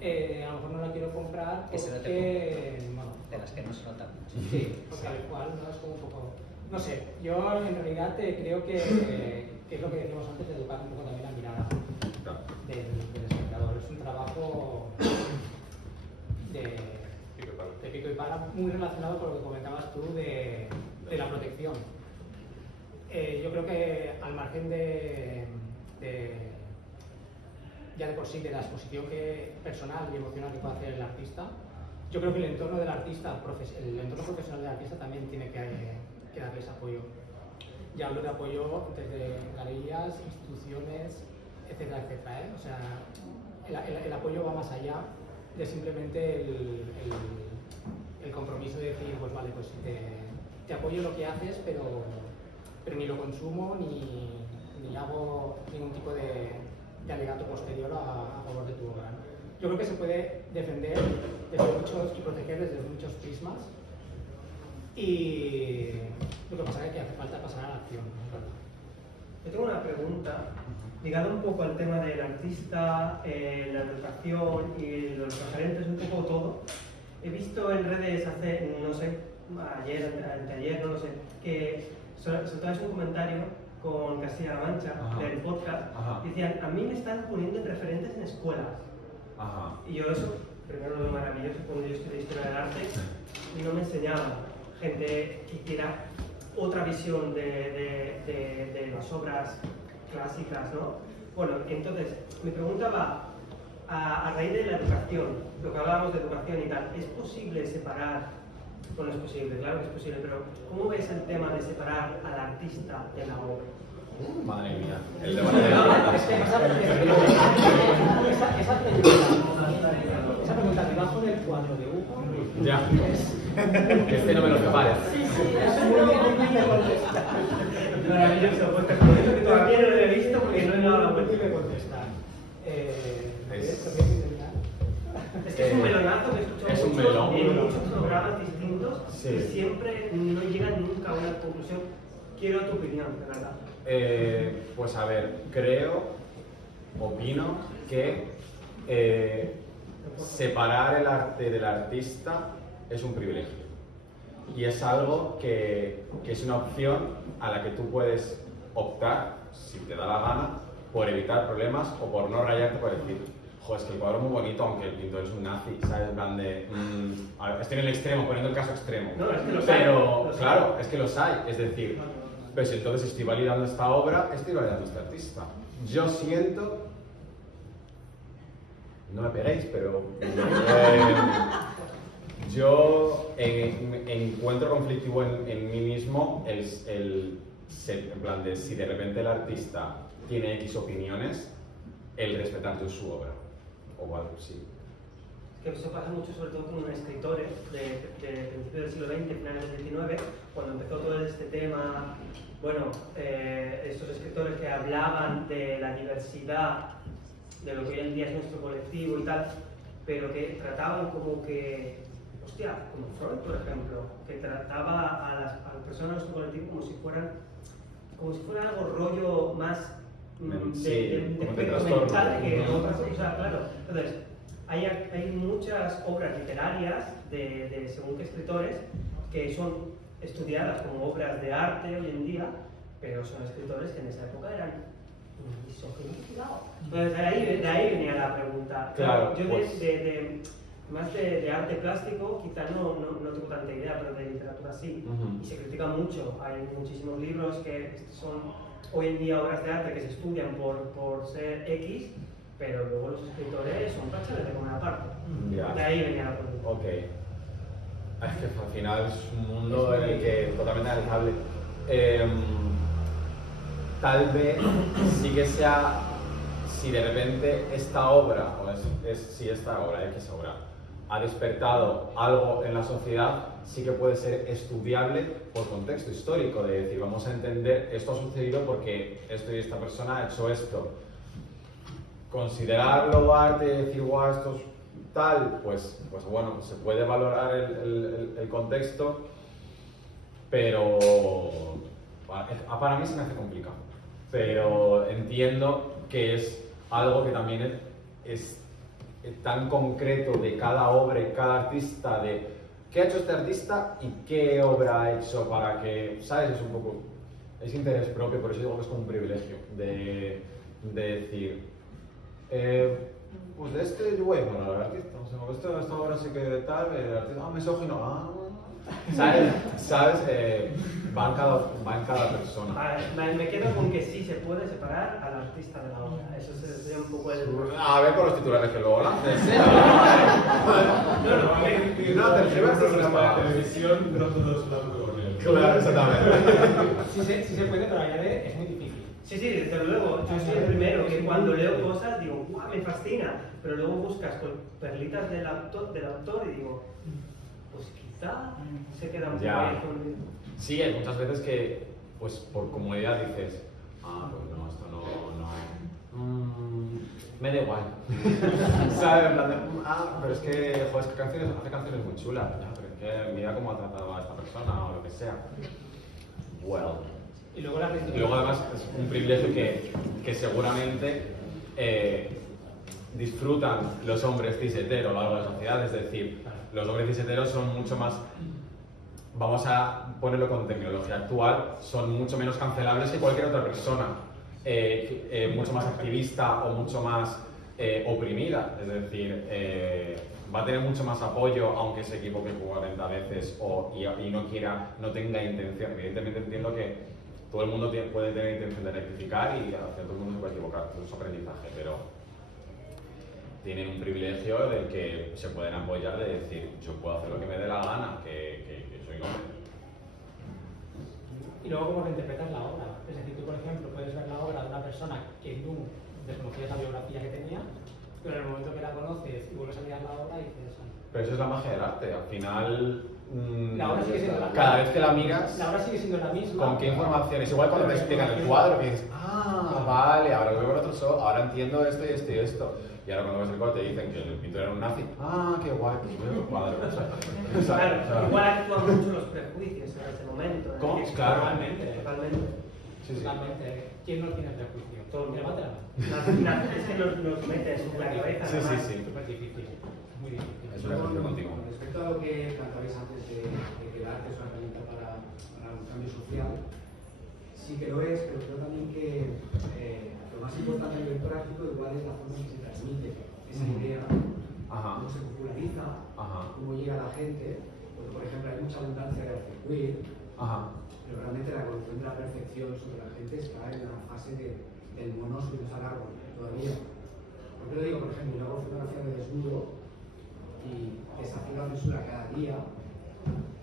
a lo mejor no la quiero comprar porque... bueno, de las que no se notan. Sí, porque al cual no es como un poco... No sé, yo en realidad creo que es lo que decíamos antes, de educar un poco también la mirada del espectador. Es un trabajo de pico y para, muy relacionado con lo que comentabas tú de la protección. Yo creo que al margen ya de por sí de la exposición personal y emocional que puede hacer el artista, yo creo que el entorno del artista, el entorno profesional del artista también tiene que darle ese apoyo. Ya hablo de apoyo desde galerías, instituciones, etcétera, etcétera, ¿eh? O sea, el apoyo va más allá de simplemente el compromiso de decir, pues vale, pues te apoyo lo que haces, pero ni lo consumo ni hago ningún tipo de alegato posterior a favor de tu obra, ¿no? Yo creo que se puede defender desde muchos y proteger desde muchos prismas, y lo que pasa es que hace falta pasar a la acción, ¿no? Yo tengo una pregunta ligada un poco al tema del artista, la educación y los referentes, un poco todo. He visto en redes hace, no sé, ayer, no lo sé, que soltabais un comentario con Castilla-La Mancha, del podcast. Decían, a mí me están poniendo referentes en escuelas. Y yo eso, primero lo veo maravilloso, cuando yo estudié historia del arte, y no me enseñaban gente que hiciera otra visión de las obras clásicas, ¿no? Bueno, entonces, mi pregunta va a raíz de la educación, lo que hablábamos de educación y tal. ¿Es posible separar? Bueno, es posible, claro que es posible, pero ¿cómo ves el tema de separar al artista de la obra? Madre mía, el debate de la esa pregunta debajo del cuadro de Hugo. Ya. Este no me lo prepares. Sí, es muy difícil de contestar. Maravilloso, pues te prometo que todavía no lo he visto porque no he dado la vuelta de contestar. Es que es un melonazo que he escuchado en muchos programas distintos y siempre no llegan nunca a una conclusión. Quiero tu opinión, de verdad. Pues a ver, opino que separar el arte del artista es un privilegio. Y es algo que es una opción a la que tú puedes optar, si te da la gana, por evitar problemas o por no rayarte por decir, joder, es que el cuadro es muy bonito, aunque el pintor es un nazi, ¿sabes? En plan de, a ver, estoy en el extremo, poniendo el caso extremo. No, es que los pero, hay, claro, es que los hay. Es decir, pues entonces estoy validando esta obra, estoy validando a este artista. Yo siento... No me peguéis, pero... yo encuentro conflictivo en mí mismo en plan de si de repente el artista tiene X opiniones, el respetar yo su obra. O algo así. Es que eso pasa mucho, sobre todo con escritores de principios del siglo XX, finales del XIX, cuando empezó todo este tema, bueno, estos escritores que hablaban de la diversidad de lo que hoy en día es nuestro colectivo y tal, pero que trataban como que, hostia, como Freud, por ejemplo, que trataba a las personas de nuestro colectivo como si fuera algo rollo más de efecto mental que otra cosa, claro. Entonces, hay muchas obras literarias de según qué escritores que son estudiadas como obras de arte hoy en día, pero son escritores que en esa época eran misóginos. Entonces de ahí venía la pregunta. Claro, yo pues, más de arte plástico quizá no tengo tanta idea, pero de literatura sí. Y se critica mucho. Hay muchísimos libros que son hoy en día obras de arte que se estudian por ser X, pero luego los escritores son pachales de comer aparte. De ahí venía la pregunta. Ok. Es que al final es un mundo en el que totalmente analizable. Tal vez sí que sea, si de repente esta obra, si esta obra, X obra, ha despertado algo en la sociedad, sí que puede ser estudiable por contexto histórico, de decir, vamos a entender, esto ha sucedido porque esto y esta persona ha hecho esto. Considerarlo arte y decir, guau, esto es tal, pues bueno, se puede valorar el contexto, pero para mí se me hace complicado. Pero entiendo que es algo que también es tan concreto de cada obra y cada artista, de qué ha hecho este artista y qué obra ha hecho para que, ¿sabes? Es un poco, es interés propio, por eso digo que es como un privilegio de decir, pues de este yo voy a hablar al artista, o sea, esta obra sí que tal, el artista, misógino, ¿sabes? Va en cada persona. Vale, me quedo con que sí se puede separar al artista de la obra. Eso sería un poco el... A ver con los titulares que luego lances. No, tergiversas la televisión, no todo es blanco o negro. Claro, exactamente. Sí se puede, pero añade es muy difícil. Sí, desde luego. Yo soy el primero que cuando leo cosas digo, ¡guau! Me fascina. Pero luego buscas con perlitas del autor y digo, pues quizá se queda un poco ahí escondido. Sí, hay muchas veces que, pues por comodidad dices, pues no, esto no. Me da igual. ¿Sabes? En plan de, pero es que, joder, es que hace canciones muy chulas, ya, pero es que mira cómo ha tratado a esta persona o lo que sea. Well. Y luego además es un privilegio que seguramente disfrutan los hombres cis heteros a lo largo de la sociedad, es decir, los hombres cis heteros son mucho más, vamos a ponerlo con tecnología actual, son mucho menos cancelables que cualquier otra persona, mucho más activista o mucho más oprimida, es decir, va a tener mucho más apoyo aunque se equivoque 40 veces y no tenga intención. Evidentemente entiendo que todo el mundo puede tener intención de rectificar y todo el mundo se puede equivocar, eso es aprendizaje, pero tienen un privilegio del que se pueden apoyar de decir, yo puedo hacer lo que me dé la gana, que soy hombre. Y luego cómo reinterpretas la obra. Es decir, tú por ejemplo puedes ver la obra de una persona que tú desconocías la biografía que tenía, pero en el momento que la conoces y vuelves a mirar la obra dices... Pero eso es la magia del arte, al final... La obra sigue siendo cada vez que la miras... La obra sigue siendo la misma. ¿Con qué información? Es igual cuando te explican el cuadro, que dices, vale, ahora lo veo con otros ojos, ahora entiendo esto y esto y esto. Y ahora cuando ves el cuadro te dicen que el pintor era un nazi. Qué guay, pues veo el cuadro. Claro, igual actúan mucho los prejuicios en ese momento. ¿Cómo? Claro. Totalmente. Sí. Totalmente. ¿Quién no tiene prejuicio? Todo el mundo. Levanta la mano. Es que nos mete en la cabeza. Sí. Es súper difícil. Muy difícil. Eso lo he aprendido contigo. Con respecto a lo que planteabais antes de que el arte es una herramienta para un cambio social, sí que lo es, pero creo también que lo más importante a nivel práctico igual es la forma en que se transmite esa idea, cómo se populariza, cómo llega a la gente, porque por ejemplo hay mucha abundancia de arte queer, pero realmente la evolución de la percepción sobre la gente está en la fase del mono subiendo al árbol todavía. ¿Por qué lo digo? Por ejemplo, yo hago fotografía de desnudo y desafío la censura cada día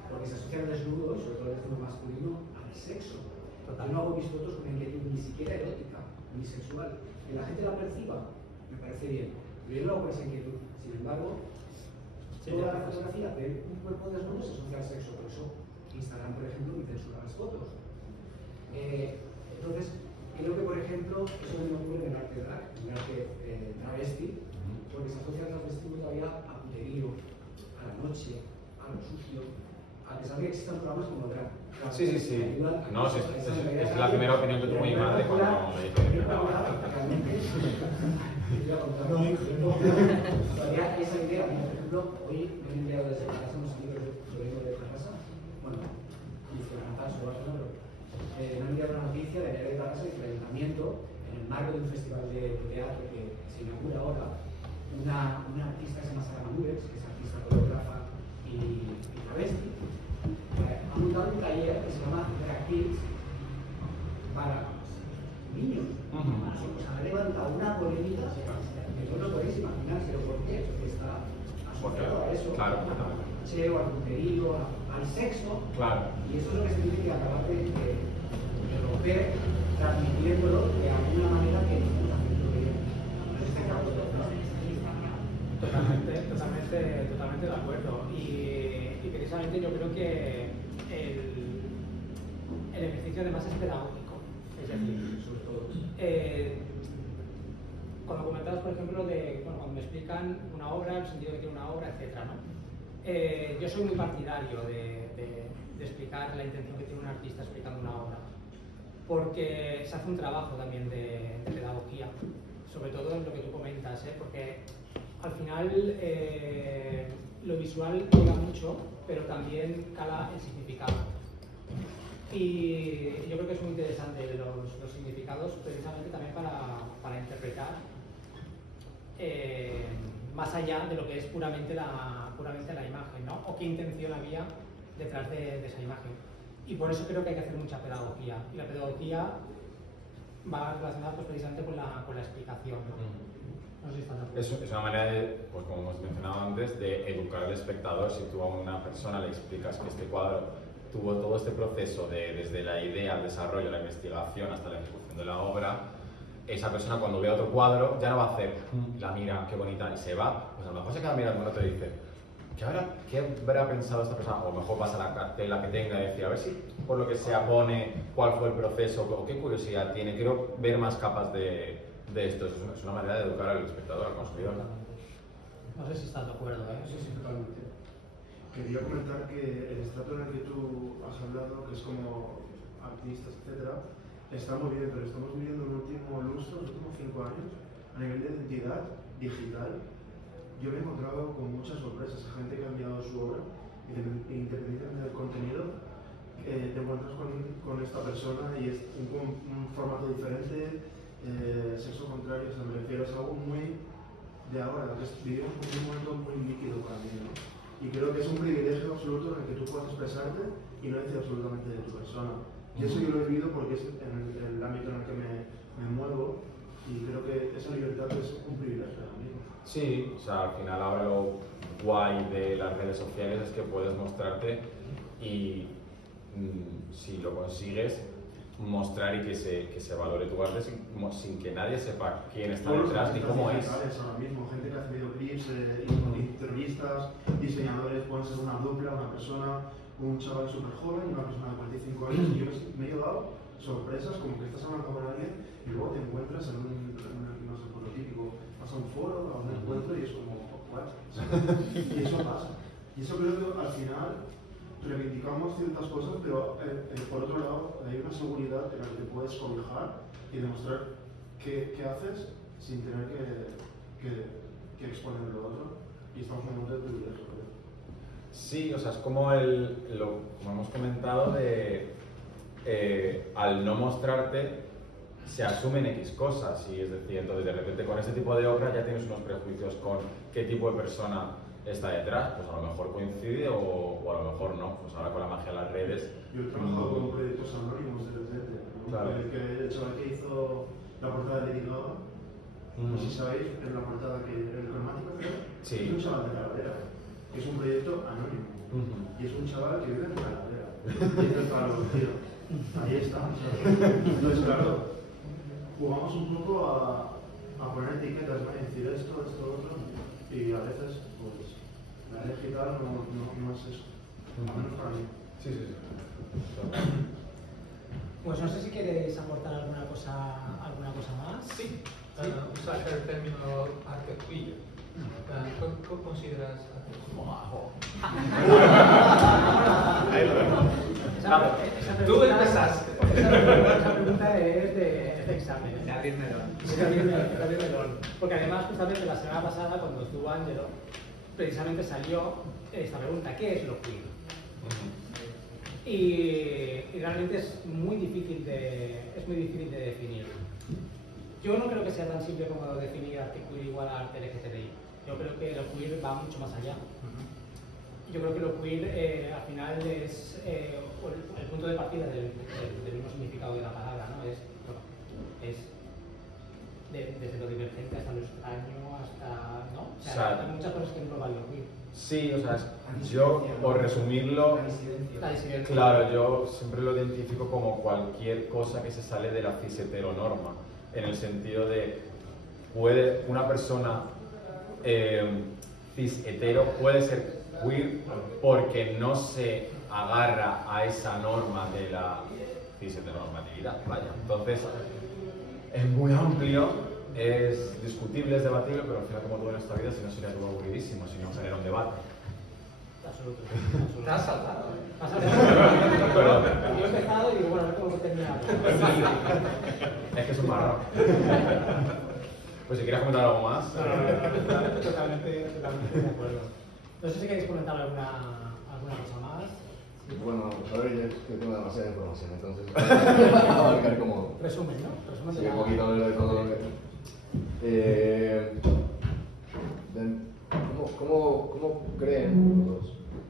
porque se asocia el desnudo, y sobre todo el desnudo masculino, al sexo. Yo no hago mis fotos con inquietud ni siquiera erótica, ni sexual. Que la gente la perciba, me parece bien. Pero yo no lo hago con esa inquietud. Sin embargo, toda la fotografía de un cuerpo desnudo se asocia al sexo. Por eso Instagram, por ejemplo, me censura las fotos. Entonces, creo que, por ejemplo, eso me ocurre en el arte drag, en el arte travesti, porque se asocia al travestismo todavía a puterío, a la noche, a lo sucio, a pesar de que existan programas como drag. Sí. No, es la primera opinión que tuvo mi madre cuando me dijo que todavía esa idea, por ejemplo, hoy me he enviado desde la casa unos libros de Lorenzo de la casa. Bueno, día una noticia de Nerea de Tarrasa y el ayuntamiento, en el marco de un festival de teatro que se inaugura ahora, una artista que se llama Sara Manures, que es artista coreógrafa y travesti, ha montado un taller que se llama Drag Kids para niños. Pues ha levantado una polémica que no lo podéis imaginar, pero ¿por qué? Porque está asociado a eso, claro, al macheo, al puterío, al sexo, claro. Y eso es lo que se tiene que acabar de romper, transmitiéndolo de alguna manera que ninguna gente lo vea. Totalmente de acuerdo. Y precisamente yo creo que el ejercicio además es pedagógico. Es decir, sobre todo, cuando comentabas, por ejemplo, cuando me explican una obra, el sentido que tiene una obra, etc., ¿no? Yo soy muy partidario de explicar la intención que tiene un artista explicando una obra, porque se hace un trabajo también de pedagogía, sobre todo en lo que tú comentas, porque al final lo visual llega mucho, pero también cala el significado. Y yo creo que es muy interesante los significados, precisamente también para interpretar más allá de lo que es puramente la imagen, ¿no? O qué intención había detrás de esa imagen. Y por eso creo que hay que hacer mucha pedagogía. Y la pedagogía va relacionada pues, precisamente con la explicación, ¿no? No sé si están de acuerdo. Es una manera de, pues como hemos mencionado antes, de educar al espectador. Si tú a una persona le explicas que este cuadro tuvo todo este proceso desde la idea, el desarrollo, la investigación hasta la ejecución de la obra, esa persona cuando ve otro cuadro ya no va a hacer la mira, qué bonita, y se va, pues a lo mejor se queda mirando otro y dice ¿qué habrá pensado esta persona? O a lo mejor pasa la cartela que tenga y decir, a ver si por lo que sea pone cuál fue el proceso o qué curiosidad tiene, quiero ver más capas de esto. Es una manera de educar al espectador, al consumidor. No sé si estás de acuerdo, ¿eh? Sí, totalmente. Quería comentar que el estrato en el que tú has hablado, que es como artistas, etcétera, está muy bien, pero estamos viviendo un último lustro, los últimos 5 años, a nivel de identidad digital. Yo me he encontrado con muchas sorpresas, gente que ha enviado su obra, independientemente del contenido, te encuentras con esta persona y es un formato diferente, sexo contrario, o sea, me refiero, es algo muy de ahora, que vivimos un momento muy líquido para mí, ¿no? Y creo que es un privilegio absoluto en el que tú puedas expresarte y no decir absolutamente de tu persona. Y eso yo lo he vivido porque es en el ámbito en el que me muevo y creo que esa libertad es un privilegio ahora mismo. Sí, o sea, al final ahora lo guay de las redes sociales es que puedes mostrarte y si lo consigues, mostrar y que se valore tu arte sin que nadie sepa quién está detrás ni cómo es. Ahora mismo, gente que hace videoclips, entrevistas, diseñadores, pueden ser una dupla, una persona, un chaval súper joven y una persona de 45 años. Y yo me he llevado sorpresas como que estás hablando con alguien y luego te encuentras en no sé, por lo típico, vas a un foro, a un encuentro y es como, ¿what? Y eso pasa. Y eso creo que al final reivindicamos ciertas cosas, pero por otro lado hay una seguridad en la que te puedes cobijar y demostrar qué haces sin tener que exponer lo otro. Y estamos en un momento de privilegio, creo. Sí, o sea, es como como hemos comentado, al no mostrarte se asumen X cosas, y es decir, entonces de repente con este tipo de obras ya tienes unos prejuicios con qué tipo de persona está detrás, pues a lo mejor coincide o a lo mejor no, pues ahora con la magia de las redes. Yo he trabajado con proyectos anónimos de repente, ¿no? Claro. El chaval que hizo la portada de Lady Gaga, no sé si sabéis, en la portada que el cromático sí. Es un chaval de Calavera, que es un proyecto anónimo, y es un chaval que vive en Calavera, y es del palo, tío. Ahí está. Entonces, claro, jugamos un poco a poner etiquetas, ¿no? Y decir esto, otro, y a veces, pues, la red digital no es eso, al menos para mí. Sí. Pues no sé si queréis aportar alguna cosa más. Sí. Usar el término arte queer. ¿Qué consideras como ajo? Tú empezaste. Esa pregunta es de examen. De abrir melón. De abrir melón. Porque además, justamente la semana pasada, cuando estuvo Ángelo, precisamente salió esta pregunta: ¿qué es lo queer? y realmente es muy difícil de definir. Yo no creo que sea tan simple como definir arte queer igual a arte LGTBI. Yo creo que lo queer va mucho más allá. Yo creo que lo queer al final es el punto de partida del mismo significado de la palabra, ¿no? Es desde lo divergente hasta lo extraño, hasta... ¿no? O sea, hay muchas cosas que engloban lo queer. Sí, o sea, yo, por resumirlo, claro, yo siempre lo identifico como cualquier cosa que se sale de la cis heteronorma, en el sentido de, puede una persona cis hetero puede ser queer porque no se agarra a esa norma de la cis heteronormatividad, vaya. Entonces, es muy amplio. Es discutible, es debatible, pero al final, como todo en esta vida, si no sería todo aburridísimo, si no sería un debate. Absolutamente. Te has saltado. Perdón. Yo he empezado y digo, bueno, a ver cómo termina. Es que es un marrón. Pues si quieres comentar algo más. Totalmente de acuerdo. No sé si queréis comentar alguna cosa más. Bueno, a ver, yo es que tengo demasiada información, entonces abarcar como... Resumen, ¿no? Resumen sí, un poquito de todo lo que... ¿Cómo creen los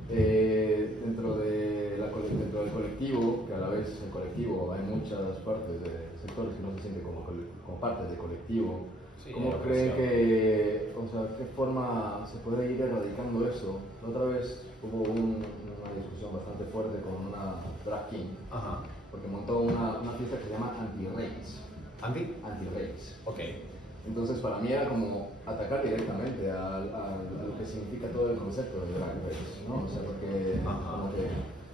dentro del colectivo, que a la vez el colectivo hay muchas partes de sectores que no se sienten como partes del colectivo? Sí, ¿cómo creen que, o sea, qué forma se puede ir erradicando eso? La otra vez hubo una discusión bastante fuerte con una drag king, porque montó una fiesta que se llama Anti-Race. Anti-Race. Ok. Entonces para mí era como atacar directamente a lo que significa todo el concepto de drag race, ¿no? O sea, porque como que,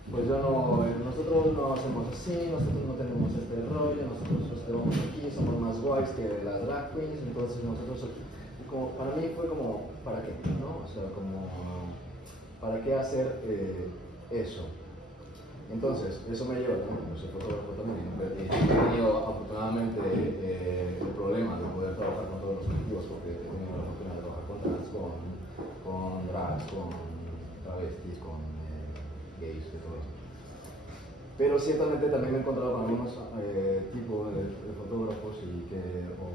pues nosotros no hacemos así, nosotros no tenemos este rollo, nosotros vamos aquí, somos más guays que las drag queens, entonces nosotros, como, para mí fue como, ¿para qué? ¿No? O sea, como, ¿para qué hacer eso? Entonces, eso me lleva también, no soy fotógrafo también, he tenido afortunadamente el problema de poder trabajar con todos los colectivos, porque he tenido la oportunidad de trabajar con trans, con drags, con travestis, con gays, de todo eso. Pero ciertamente también me he encontrado con algunos tipos de fotógrafos o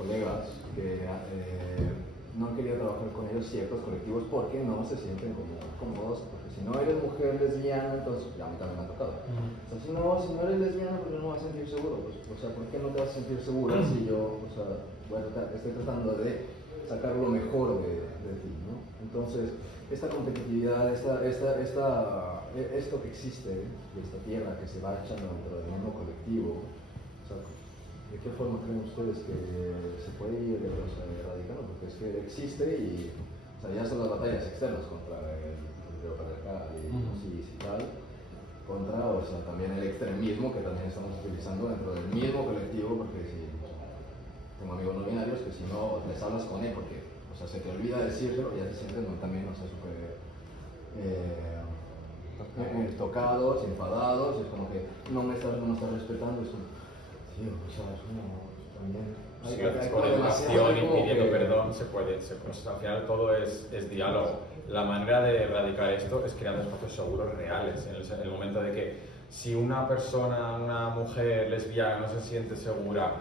colegas que no han querido trabajar con ellos ciertos colectivos porque no se sienten cómodos, porque si no eres mujer lesbiana, entonces ya a mí también me ha tocado. O sea, si no eres lesbiana, pues no vas a sentir seguro. Pues, o sea, ¿por qué no te vas a sentir segura si yo, o sea, estoy tratando de sacar lo mejor de ti, ¿no? Entonces, esta competitividad, esto que existe, de esta tierra que se va echando dentro del mismo colectivo, o sea, ¿de qué forma creen ustedes que se puede ir erradicando? Porque es que existe y, o sea, ya son las batallas externas contra el patriarcado y tal, contra, o sea, también el extremismo que también estamos utilizando dentro del mismo colectivo, porque si tengo amigos no binarios que si no les hablas con él, porque, o sea, se te olvida decirlo, ya se sienten también, o sea, súper tocados, enfadados, es como que no me estás respetando, es como, tío, o sea, es como, también... Con educación y pidiendo perdón se puede, al final todo es diálogo. La manera de erradicar esto es creando espacios seguros reales, en el momento de que si una persona, una mujer lesbiana no se siente segura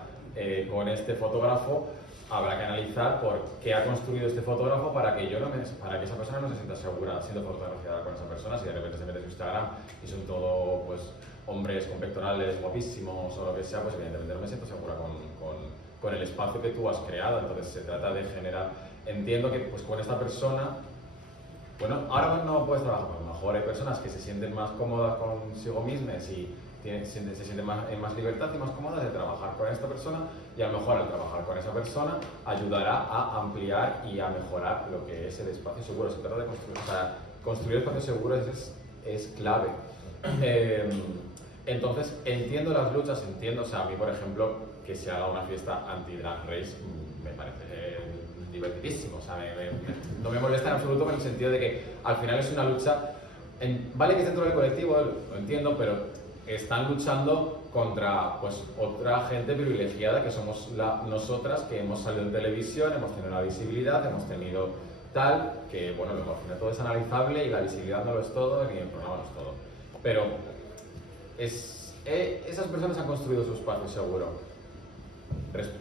con este fotógrafo, habrá que analizar por qué ha construido este fotógrafo para que esa persona no se sienta segura siendo fotografiada con esa persona. Si de repente se mete en su Instagram y son todo pues hombres con pectorales guapísimos o lo que sea, pues evidentemente no me siento segura con el espacio que tú has creado. Entonces se trata de generar, entiendo que pues con esta persona, bueno, ahora no puedes trabajar, a lo mejor hay personas que se sienten más cómodas consigo mismas y se sienten en más libertad y más cómodas de trabajar con esta persona, y a lo mejor al trabajar con esa persona ayudará a ampliar y a mejorar lo que es el espacio seguro. Se trata de construir espacios seguros es clave. Entonces entiendo las luchas, o sea, a mí por ejemplo que se haga una fiesta anti-drag race me parece divertidísimo, o sea, no me molesta en absoluto, en el sentido de que al final es una lucha, vale que es dentro del colectivo, lo entiendo, pero están luchando contra pues otra gente privilegiada que somos nosotras, que hemos salido en televisión, hemos tenido la visibilidad, hemos tenido tal, que bueno, luego al final todo es analizable y la visibilidad no lo es todo, ni el programa no es todo. pero esas personas han construido su espacio seguro.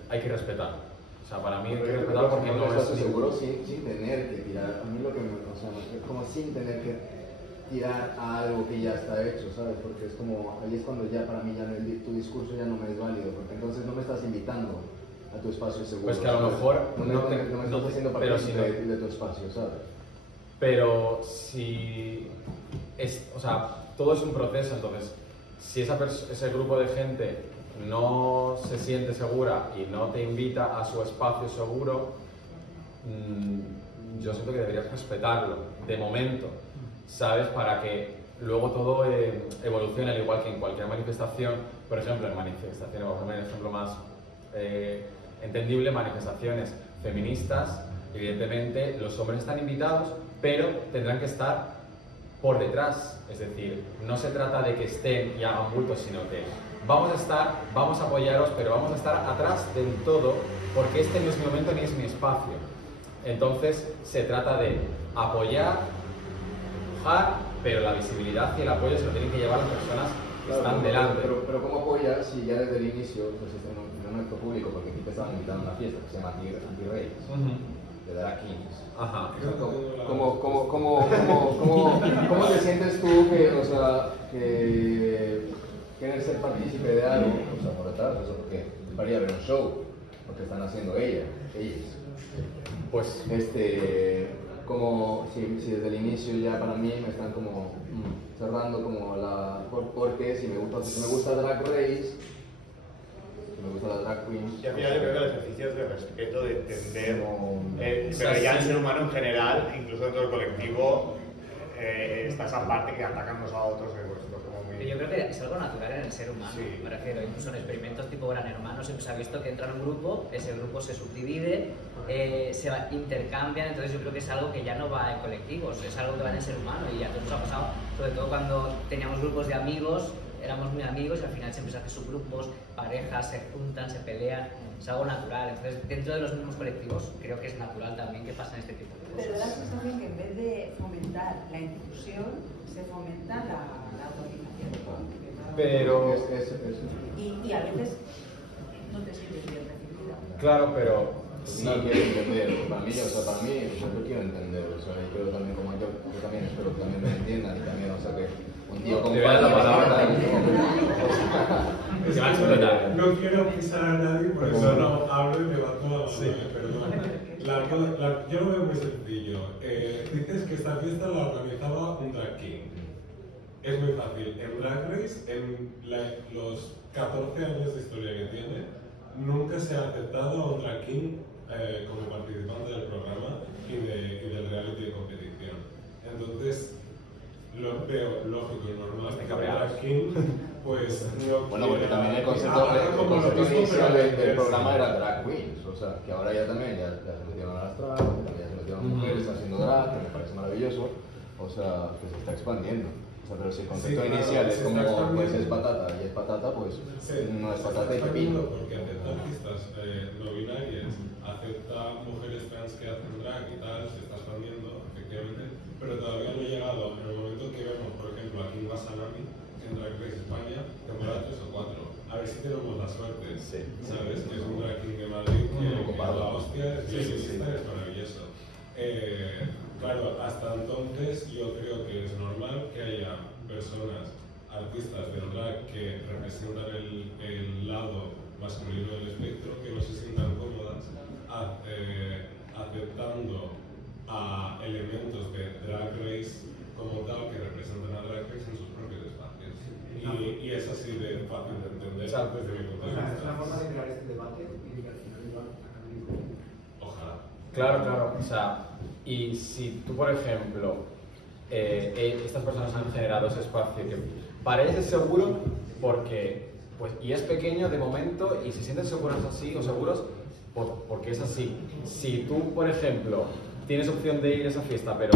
Hay que respetarlo. O sea, para mí hay que respetarlo porque no es seguro sin tener que tirar. A mí lo que o sea, es como sin tener que tirar a algo que ya está hecho, ¿sabes? Porque es como, ahí es cuando ya para mí ya tu discurso ya no me es válido, porque entonces no me estás invitando a tu espacio seguro. Pues que a lo mejor no me estás haciendo parte de tu espacio, ¿sabes? Pero si o sea, todo es un proceso, entonces si ese grupo de gente no se siente segura y no te invita a su espacio seguro, yo siento que deberías respetarlo de momento, ¿sabes? Para que luego todo evolucione, al igual que en cualquier manifestación. Por ejemplo, en manifestaciones, vamos a poner un ejemplo más entendible, manifestaciones feministas, evidentemente los hombres están invitados, pero tendrán que estar por detrás, es decir, no se trata de que estén y hagan bultos, sino que vamos a estar, vamos a apoyaros, pero vamos a estar atrás del todo, porque este no es mi momento ni es mi espacio. Entonces se trata de apoyar, empujar, pero la visibilidad y el apoyo se lo tienen que llevar las personas que están delante. Pero ¿cómo apoyas si ya desde el inicio, pues en un acto público, porque aquí te estaban invitando a una fiesta que se llama Anti-Race, de Drag Kings? Ajá. ¿Cómo te sientes tú que, o sea, que quieres ser partícipe de algo, o sea, por detrás, o sea, porque debería haber un show, porque están haciendo ellas? Pues, como si desde el inicio ya para mí me están como cerrando como porque si me gusta Drag Race, me gusta la drag queen. Y al final yo creo que el ejercicio es de respeto, de entender, pero ya el ser humano en general, incluso dentro del colectivo, está esa parte que atacan unos a otros. Yo creo que es algo natural en el ser humano, sí. Me refiero, incluso en experimentos tipo Gran Hermano siempre se ha visto que entra en un grupo, ese grupo se subdivide, se intercambian, entonces yo creo que es algo que ya no va en colectivos, es algo que va en el ser humano y a todos nos ha pasado, sobre todo cuando teníamos grupos de amigos, éramos muy amigos y al final siempre se hacen subgrupos, parejas, se juntan, se pelean, es algo natural, entonces dentro de los mismos colectivos creo que es natural también que pasen este tipo de cosas. Pero da la sensación que en vez de fomentar la inclusión, se fomenta la autorización. Pero... Y a veces no te sientes bien recibida. Claro, pero... Sí. No quiero entender, para mí, yo quiero entender, o sea, yo quiero también, como yo también espero que también me entiendan y también, o sea, que un tío con no quiero pisar a nadie, por eso no hablo y levanto la mano, perdón. Yo lo veo muy sencillo. Dices que esta fiesta la organizaba un drag king. Es muy fácil. En Drag Race, en los 14 años de historia que tiene, nunca se ha aceptado a un drag king como participante del programa y del reality de competición. Entonces, lo veo lógico y normal que un drag king, pues no. Bueno, porque también el concepto inicial del programa era drag queens, o sea, que ahora ya también ya se metieron a las trans, también ya se metieron mujeres haciendo drag, que me parece maravilloso, o sea, que se está expandiendo. O sea, pero si el concepto inicial es como, pues es patata y es patata, pues no es patata y pepino. Porque acepta artistas no binarias, acepta mujeres trans que hacen drag y tal, se está expandiendo, efectivamente, pero todavía no he llegado en el momento que vemos, por ejemplo, aquí en Wasanami, en Drag Race España, temporada 3 o 4. A ver si tenemos la suerte, ¿sabes? Que es un drag king de Madrid que es la hostia, es maravilloso. Claro, hasta entonces yo creo que es normal que haya personas, artistas del drag que representan el lado masculino del espectro que no se sientan cómodas aceptando a elementos de Drag Race como tal que representan a Drag Race en sus propios espacios. Y es así de fácil de entender desde mi punto de vista. Es una forma de crear este debate y que al final ojalá. Claro, o sea, y si tú, por ejemplo, estas personas han generado ese espacio que parece seguro porque, pues, y es pequeño de momento y se sienten seguros así o seguros porque es así. Si tú, por ejemplo, tienes opción de ir a esa fiesta pero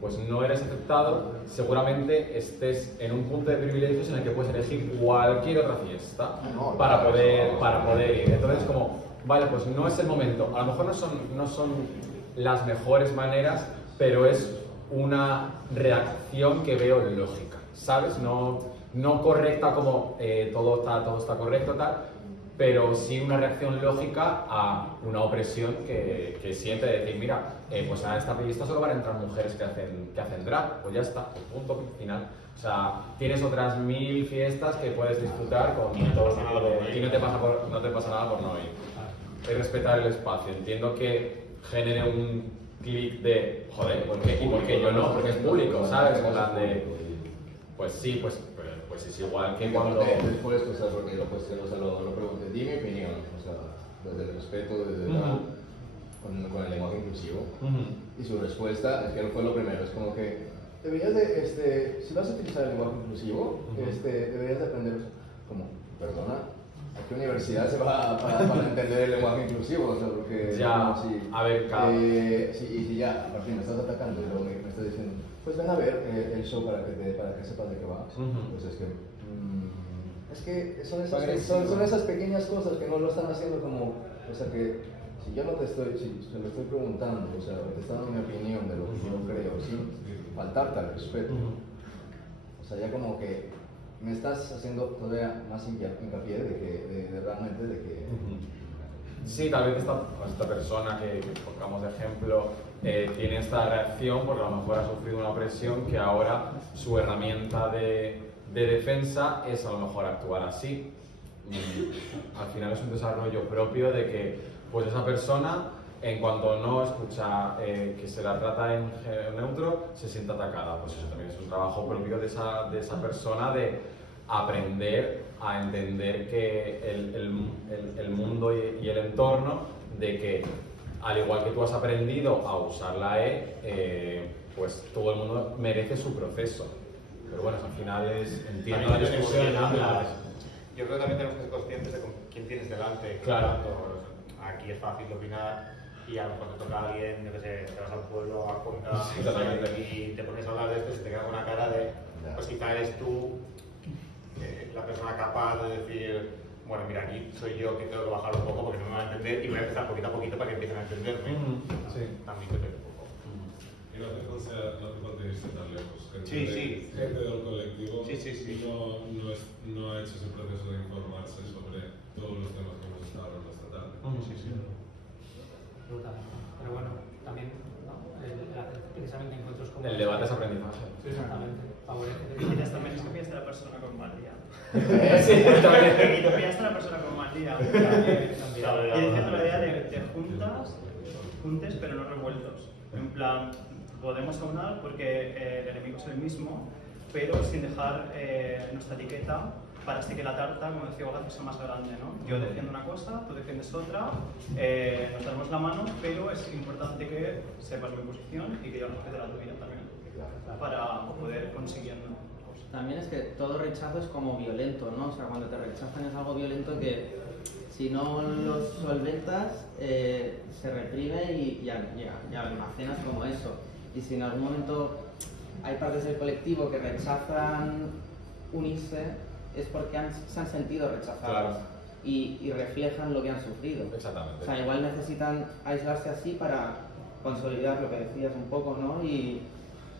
pues no eres aceptado, seguramente estés en un punto de privilegios en el que puedes elegir cualquier otra fiesta para poder ir. Entonces, como, vale, pues no es el momento. A lo mejor no son las mejores maneras, pero es una reacción que veo lógica. ¿sabes? No correcta como todo está correcto, tal, pero sí una reacción lógica a una opresión que siente de decir, mira, pues a esta pista solo van a entrar mujeres que hacen drag, pues ya está, pues punto final. O sea, tienes otras 1000 fiestas que puedes disfrutar con todo y no te pasa nada por no ir. Es respetar el espacio. Entiendo que genere un clic de, joder, ¿por qué yo no? Porque es público, ¿sabes? En plan de, pues sí, pues es igual que cuando... Después, o sea, porque lo pregunté, di mi opinión, o sea, desde el respeto, con el lenguaje inclusivo. Y su respuesta, es que fue lo primero, es como que deberías de, si vas a utilizar el lenguaje inclusivo, deberías de aprender, como, perdona, ¿a qué universidad se va para entender el lenguaje inclusivo? O sea, porque... Ya, si, a ver, y si ya, a partir me estás atacando y luego me estás diciendo, pues ven a ver el show para que sepas de qué va. Pues es que son esas pequeñas cosas que no lo están haciendo como, o sea que si yo no te estoy, si lo estoy preguntando, o sea, te está dando mi opinión de lo que yo creo, sin faltarte al respeto, o sea, ya como que me estás haciendo todavía más hincapié de realmente de que... Sí, tal vez esta persona que pongamos de ejemplo tiene esta reacción porque a lo mejor ha sufrido una opresión que ahora su herramienta de defensa es a lo mejor actuar así. Al final es un desarrollo propio de que pues esa persona, en cuanto no escucha que se la trata en género neutro, se siente atacada. Pues eso también es un trabajo propio de esa persona de aprender a entender que el mundo y el entorno, de que al igual que tú has aprendido a usar la pues todo el mundo merece su proceso. Pero bueno, al final entiendo la discusión. Yo creo que también tenemos que ser conscientes de con quién tienes delante. Claro. Aquí es fácil opinar y a lo mejor te toca a alguien, yo qué sé, te vas al pueblo a Cuenca y te pones a hablar de esto y se te queda con una cara de, pues quizá eres tú la persona capaz de decir, bueno, mira, aquí soy yo que tengo que bajar un poco porque no me van a entender y voy a empezar poquito a poquito para que empiecen a entenderme. También que un poco. Y no te conseguiste tan lejos. Gente del colectivo no ha hecho ese proceso de informarse sobre todos los temas que hemos estado hablando esta tarde. Pero bueno, también precisamente encuentros como... El debate es aprendizaje. Exactamente. Y ya también es que pillaste a la persona con mal día. Sí, también. Y te pillaste a la persona con mal día. Y diciendo la idea de juntes pero no revueltos. En plan, podemos aunar porque el enemigo es el mismo, pero sin dejar nuestra etiqueta para así que la tarta, como decía Olga, sea más grande, ¿no? Yo defiendo una cosa, tú defiendes otra, nos damos la mano, pero es importante que sepas mi posición y que yo respete la tuya también, para poder consiguiendo cosas. También es que todo rechazo es como violento, ¿no? O sea, cuando te rechazan es algo violento que si no lo solventas se reprime y ya almacenas como eso. Y si en algún momento hay partes del colectivo que rechazan unirse, es porque se han sentido rechazados y reflejan lo que han sufrido. Exactamente. O sea, igual necesitan aislarse así para consolidar lo que decías un poco, ¿no? Y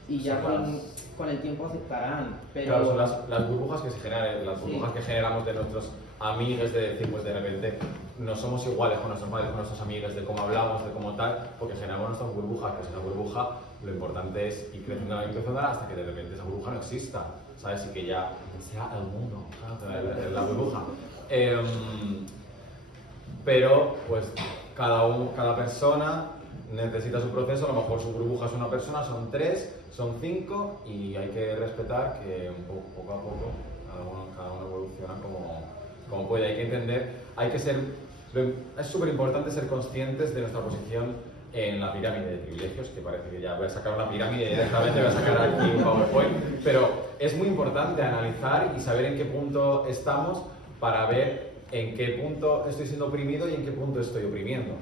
ya con el tiempo aceptarán. Pero... Claro, son las burbujas que se generan, las burbujas que generamos de nuestros amigos, de decir, pues de repente no somos iguales con nuestros padres, con nuestros amigos, de cómo hablamos, de cómo tal, porque generamos nuestras burbujas, que es una burbuja, lo importante es ir creciendo hasta que de repente esa burbuja no exista, ¿sabes? Y que ya sea el mundo, la burbuja. Pero, pues, cada persona necesita su proceso, a lo mejor su burbuja es una persona, son 3, son 5, y hay que respetar que poco a poco cada uno evoluciona como puede. Hay que entender, es súper importante ser conscientes de nuestra posición en la pirámide de privilegios, que parece que ya voy a sacar una pirámide y directamente voy a sacar aquí un PowerPoint, pero es muy importante analizar y saber en qué punto estamos para ver en qué punto estoy siendo oprimido y en qué punto estoy oprimiendo.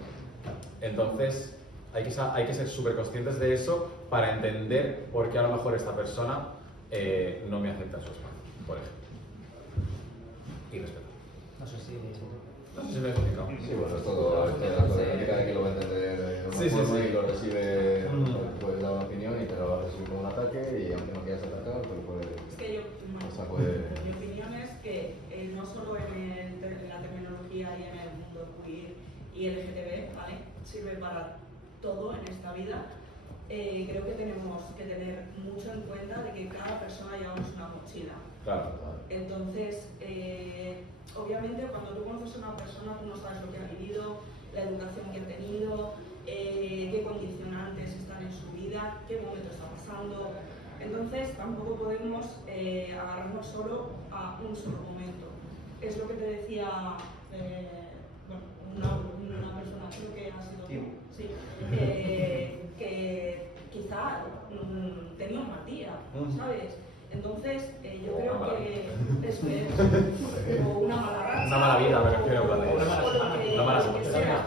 Entonces, hay que ser súper conscientes de eso para entender por qué a lo mejor esta persona no me acepta en su espacio, por ejemplo. Y respeto. No sé si me he explicado. Sí, bueno, es todo la dinámica de que lo va a entender de una forma y lo recibe, puedes dar una opinión y te lo va a recibir como un ataque y aunque no quieras atacar, pues puede... Es que yo Rosa puede... Mi opinión es que no solo en la terminología y en el mundo queer y LGTB, ¿vale? Sirve para todo en esta vida. Creo que tenemos que tener mucho en cuenta de que cada persona llevamos una mochila. Claro. Entonces, obviamente cuando tú conoces a una persona, tú no sabes lo que ha vivido, la educación que ha tenido, qué condicionantes están en su vida, qué momento está pasando. Entonces, tampoco podemos agarrarnos solo a un solo momento. Es lo que te decía una persona, creo que ha sido tú, sí, que quizá tenía un mal día, ¿sabes? Entonces, yo creo que eso es, o una mala racha, una mala vida, me refiero, una mala semana.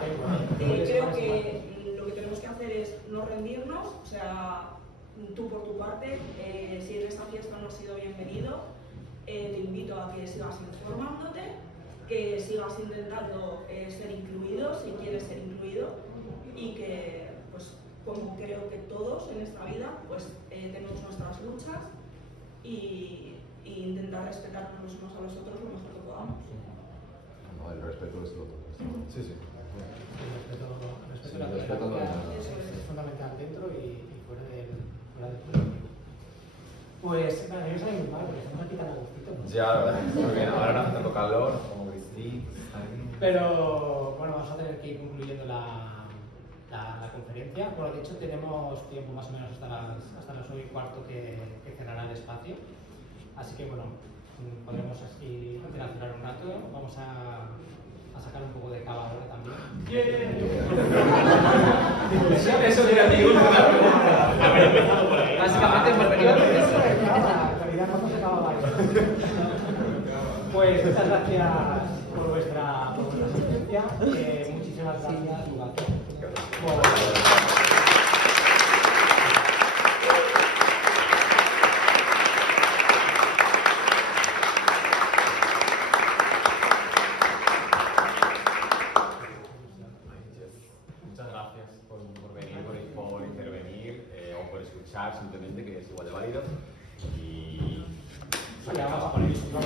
Creo que lo que tenemos que hacer es no rendirnos, o sea, tú por tu parte, si en esta fiesta no has sido bienvenido, te invito a que sigas informándote, que sigas intentando ser incluido si quieres ser incluido y que, pues, como creo que todos en esta vida, pues tenemos nuestras luchas y intentar respetarnos los unos a los otros lo mejor que podamos. No, el respeto es lo todo. Sí, sí. El respeto es fundamental dentro y fuera del colectivo. Pues, bueno, yo soy muy mal, porque estamos aquí tan a gustito, ¿no? Ya, la verdad, muy bien. Ahora no hace tanto calor, como Cristina. Pero, bueno, vamos a tener que ir concluyendo la conferencia. Bueno, de hecho, tenemos tiempo más o menos hasta las 9:15 que cerrará el espacio. Así que, bueno, podremos así interaccionar un rato. Vamos a sacar un poco de cava ahora también. Eso hubiera sido una pregunta. Haber empezado por ahí. Básicamente hemos venido a hacer eso. Pues muchas gracias por vuestra asistencia. Muchísimas gracias, Lugato. Muchas gracias por venir, por intervenir o por escuchar, simplemente, que es igual de válido. Y vamos a poner esto.